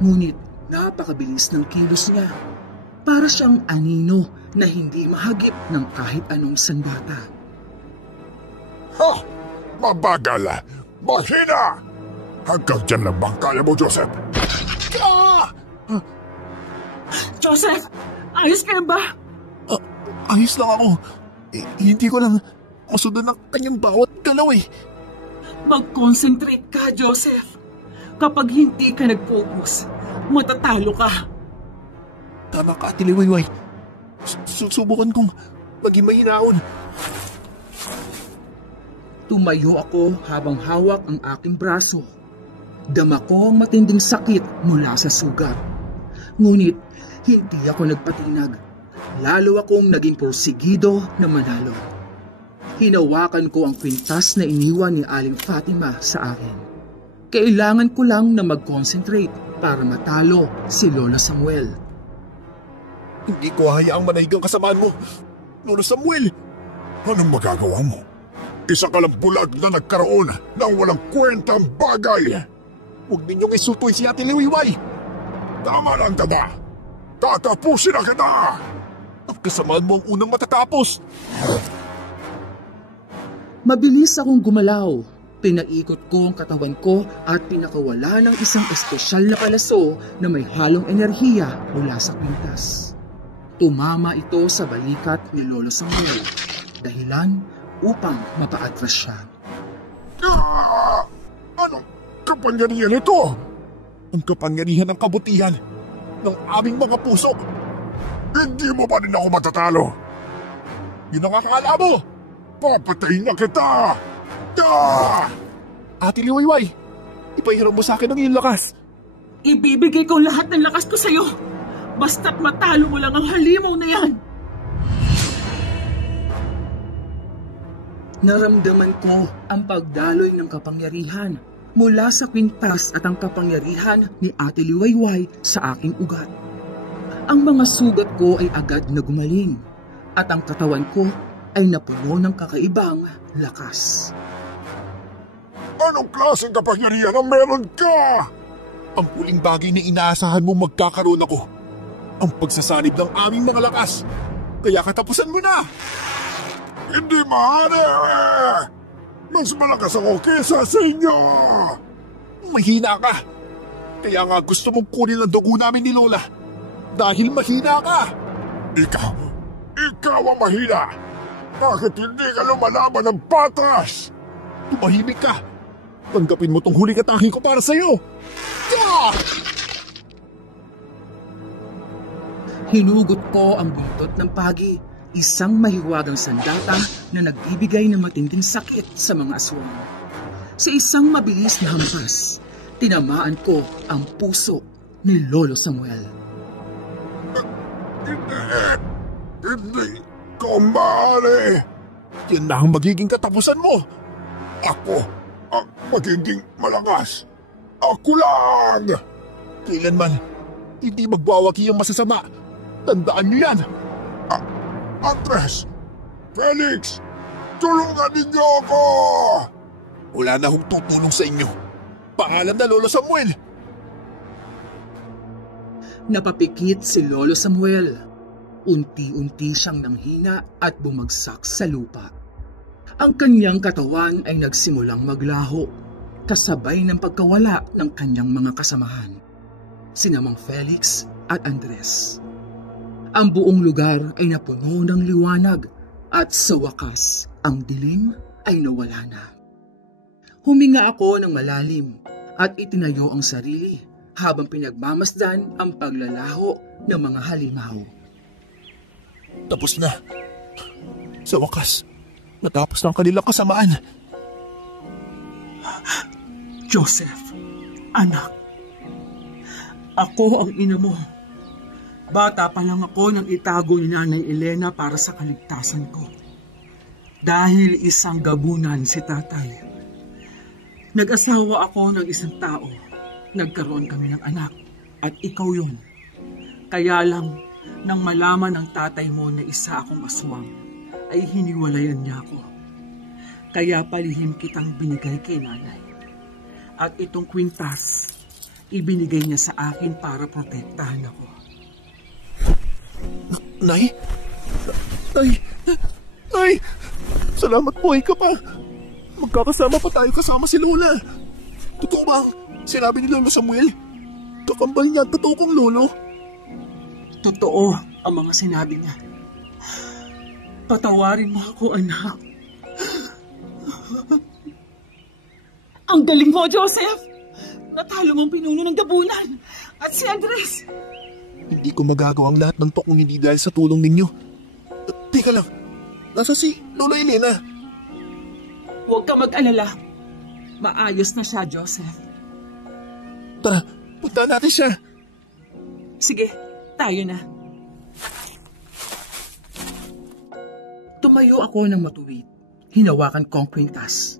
Ngunit napakabilis ng kilos niya. Para siyang anino na hindi mahagip ng kahit anong sandata. Ha! Mabagal! Mahina! Hanggang dyan lang bang kaya mo, Joseph? Joseph, ayos ka ba? Ayos lang ako. Hindi ko lang masundan ng kanyang bawat galaw eh. Mag-concentrate ka, Joseph. Kapag hindi ka nag-focus, matatalo ka. Tama ka, Ate Liwayway. Susubukan kong maging mahinaon. Tumayo ako habang hawak ang aking braso. Dama ko ang matinding sakit mula sa sugat. Ngunit hindi ako nagpatinag. Lalo akong naging porsigido na manalo. Hinawakan ko ang kwintas na iniwan ni Aling Fatima sa akin. Kailangan ko lang na mag-concentrate para matalo si Lolo Samuel. Hindi ko hayaang manahig ang kasamaan mo, Lolo Samuel. Anong magagawa mo? Isa ka lang bulag na nagkaroon ng walang kwentang bagay. Huwag ninyong insultuin si Ate Liwayway. Tama lang, Dama. Tatapusin na kita! Ang kasamaan mo ang unang matatapos. Mabilis akong gumalaw. Pinaikot ko ang katawan ko at pinakawala ng isang espesyal na palaso na may halong enerhiya mula sa kwintas. Tumama ito sa balikat ni Lolo Samuel, dahilan upang mapaatras siya. Anong kapangyarihan ito? Ang kapangyarihan ng kabutihan ng aming mga puso. Hindi mo pa rin ako matatalo. Yun ang akala mo. Papatayin na kita! Ate Liwayway, ipahiram mo sa akin ang iyong lakas. Ibibigay ko lahat ng lakas ko sa'yo. Basta't matalo mo lang ang halimaw na yan. Naramdaman ko ang pagdaloy ng kapangyarihan mula sa kwintas at ang kapangyarihan ni Ate Liwayway sa aking ugat. Ang mga sugat ko ay agad na gumaling at ang katawan ko ay napuno ng kakaibang lakas. Anong klaseng kapangyarihan ang meron ka? Ang huling bagay na inaasahan mong magkakaroon ako. Ang pagsasanib ng aming mga lakas. Kaya katapusan mo na! Hindi maaari! Mas malakas ako kesa sa inyo! Mahina ka! Kaya nga gusto mong kunin ang dugo namin ni Lola. Dahil mahina ka! Ikaw ang mahina! Bakit hindi ka lumalaban ng patas? Tumahimik ka! Tanggapin mo tong huling atake ko para sa'yo! Hinugot ko ang buntot ng pagi, isang mahiwagang sandata na nagbibigay ng matinding sakit sa mga aswang. Sa isang mabilis na hampas, tinamaan ko ang puso ni Lolo Samuel. Hindi ko maaari! Yan na ang magiging katapusan mo! Ako ang magiging malakas! Ako lang! Kailanman, hindi magbawagi ang masasama. Tandaan niyo yan! Andres! Felix! Tulungan ninyo ako! Wala na akong tutulong sa inyo. Paalam na, Lolo Samuel! Napapikit si Lolo Samuel. Unti-unti siyang nanghina at bumagsak sa lupa. Ang kanyang katawan ay nagsimulang maglaho, kasabay ng pagkawala ng kanyang mga kasamahan, sina Mang Felix at Andres. Ang buong lugar ay napuno ng liwanag at sa wakas, ang dilim ay nawala na. Huminga ako ng malalim at itinayo ang sarili habang pinagmamasdan ang paglalaho ng mga halimaw. Tapos na. Sa wakas, natapos na ang kanilang kasamaan. Joseph, anak. Ako ang ina mo. Bata pa lang ako nang itago ni Nanay Elena para sa kaligtasan ko. Dahil isang gabunan si tatay. Nag-asawa ako ng isang tao. Nagkaroon kami ng anak. At ikaw yon. Kaya lang, nang malaman ng tatay mo na isa akong aswang, ay hiniwalayan niya ako. Kaya palihim kitang binigay kay nanay. At itong kwintas, ibinigay niya sa akin para protektahan ako. Nay? Nay! Nay! Salamat, buhay ka pa! magkakasama pa tayo kasama si Lola. Totoo ba ang sinabi ni Lolo Samuel? Kakambal niya at totoo kong lolo. Totoo ang mga sinabi niya. Patawarin mo ako, anak. Ang galing mo, Joseph! Natalo mong pinuno ng gabunan at si Andres. Hindi ko magagawa ang lahat ng to kung hindi dahil sa tulong ninyo. Teka lang, nasa si Lola Elena? Huwag ka mag-alala. Maayos na siya, Joseph. Tara, punta natin siya. Sige, tayo na. Tumayo ako ng matuwid. Hinawakan ko ang kwintas.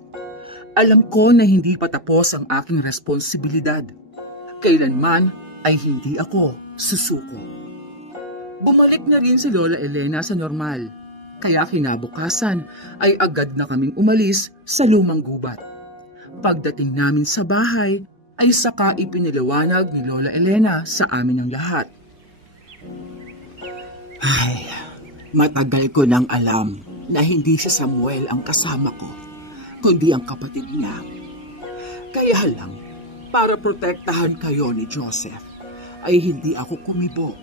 Alam ko na hindi pa tapos ang aking responsibilidad. Kailanman ay hindi ako susuko. Bumalik na rin si Lola Elena sa normal. Kaya kinabukasan ay agad na kaming umalis sa lumang gubat. Pagdating namin sa bahay ay saka ipiniliwanag ni Lola Elena sa amin ang lahat. Ay, matagal ko nang alam na hindi si Samuel ang kasama ko, kundi ang kapatid niya. Kaya lang, para protektahan kayo ni Joseph, ay hindi ako kumibo.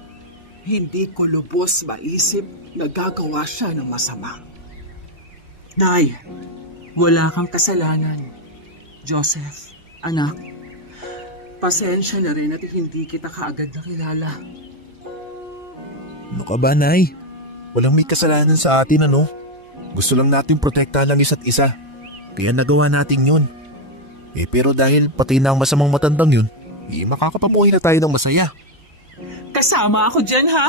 Hindi ko lubos maisip na gagawa siya ng masama. Nay, wala kang kasalanan. Joseph, anak, pasensya na rin at hindi kita kaagad nakilala. Ano ka ba, Nay? Walang may kasalanan sa atin, ano? Gusto lang natin protektahan ang isa't isa. Kaya nagawa natin yun. Pero dahil pati na ang masamang matandang yun, makakapamuhay na tayo ng masaya. Kasama ako dyan, ha?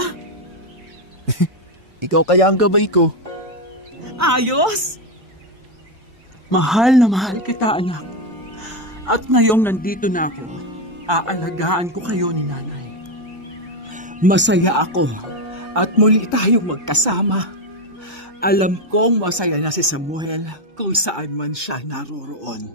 Ikaw kaya ang gabay ko. Ayos! Mahal na mahal kita, anak. At ngayong nandito na ako, aalagaan ko kayo ni nanay. Masaya ako at muli tayong magkasama. Alam kong masaya na si Samuel kung saan man siya naroroon.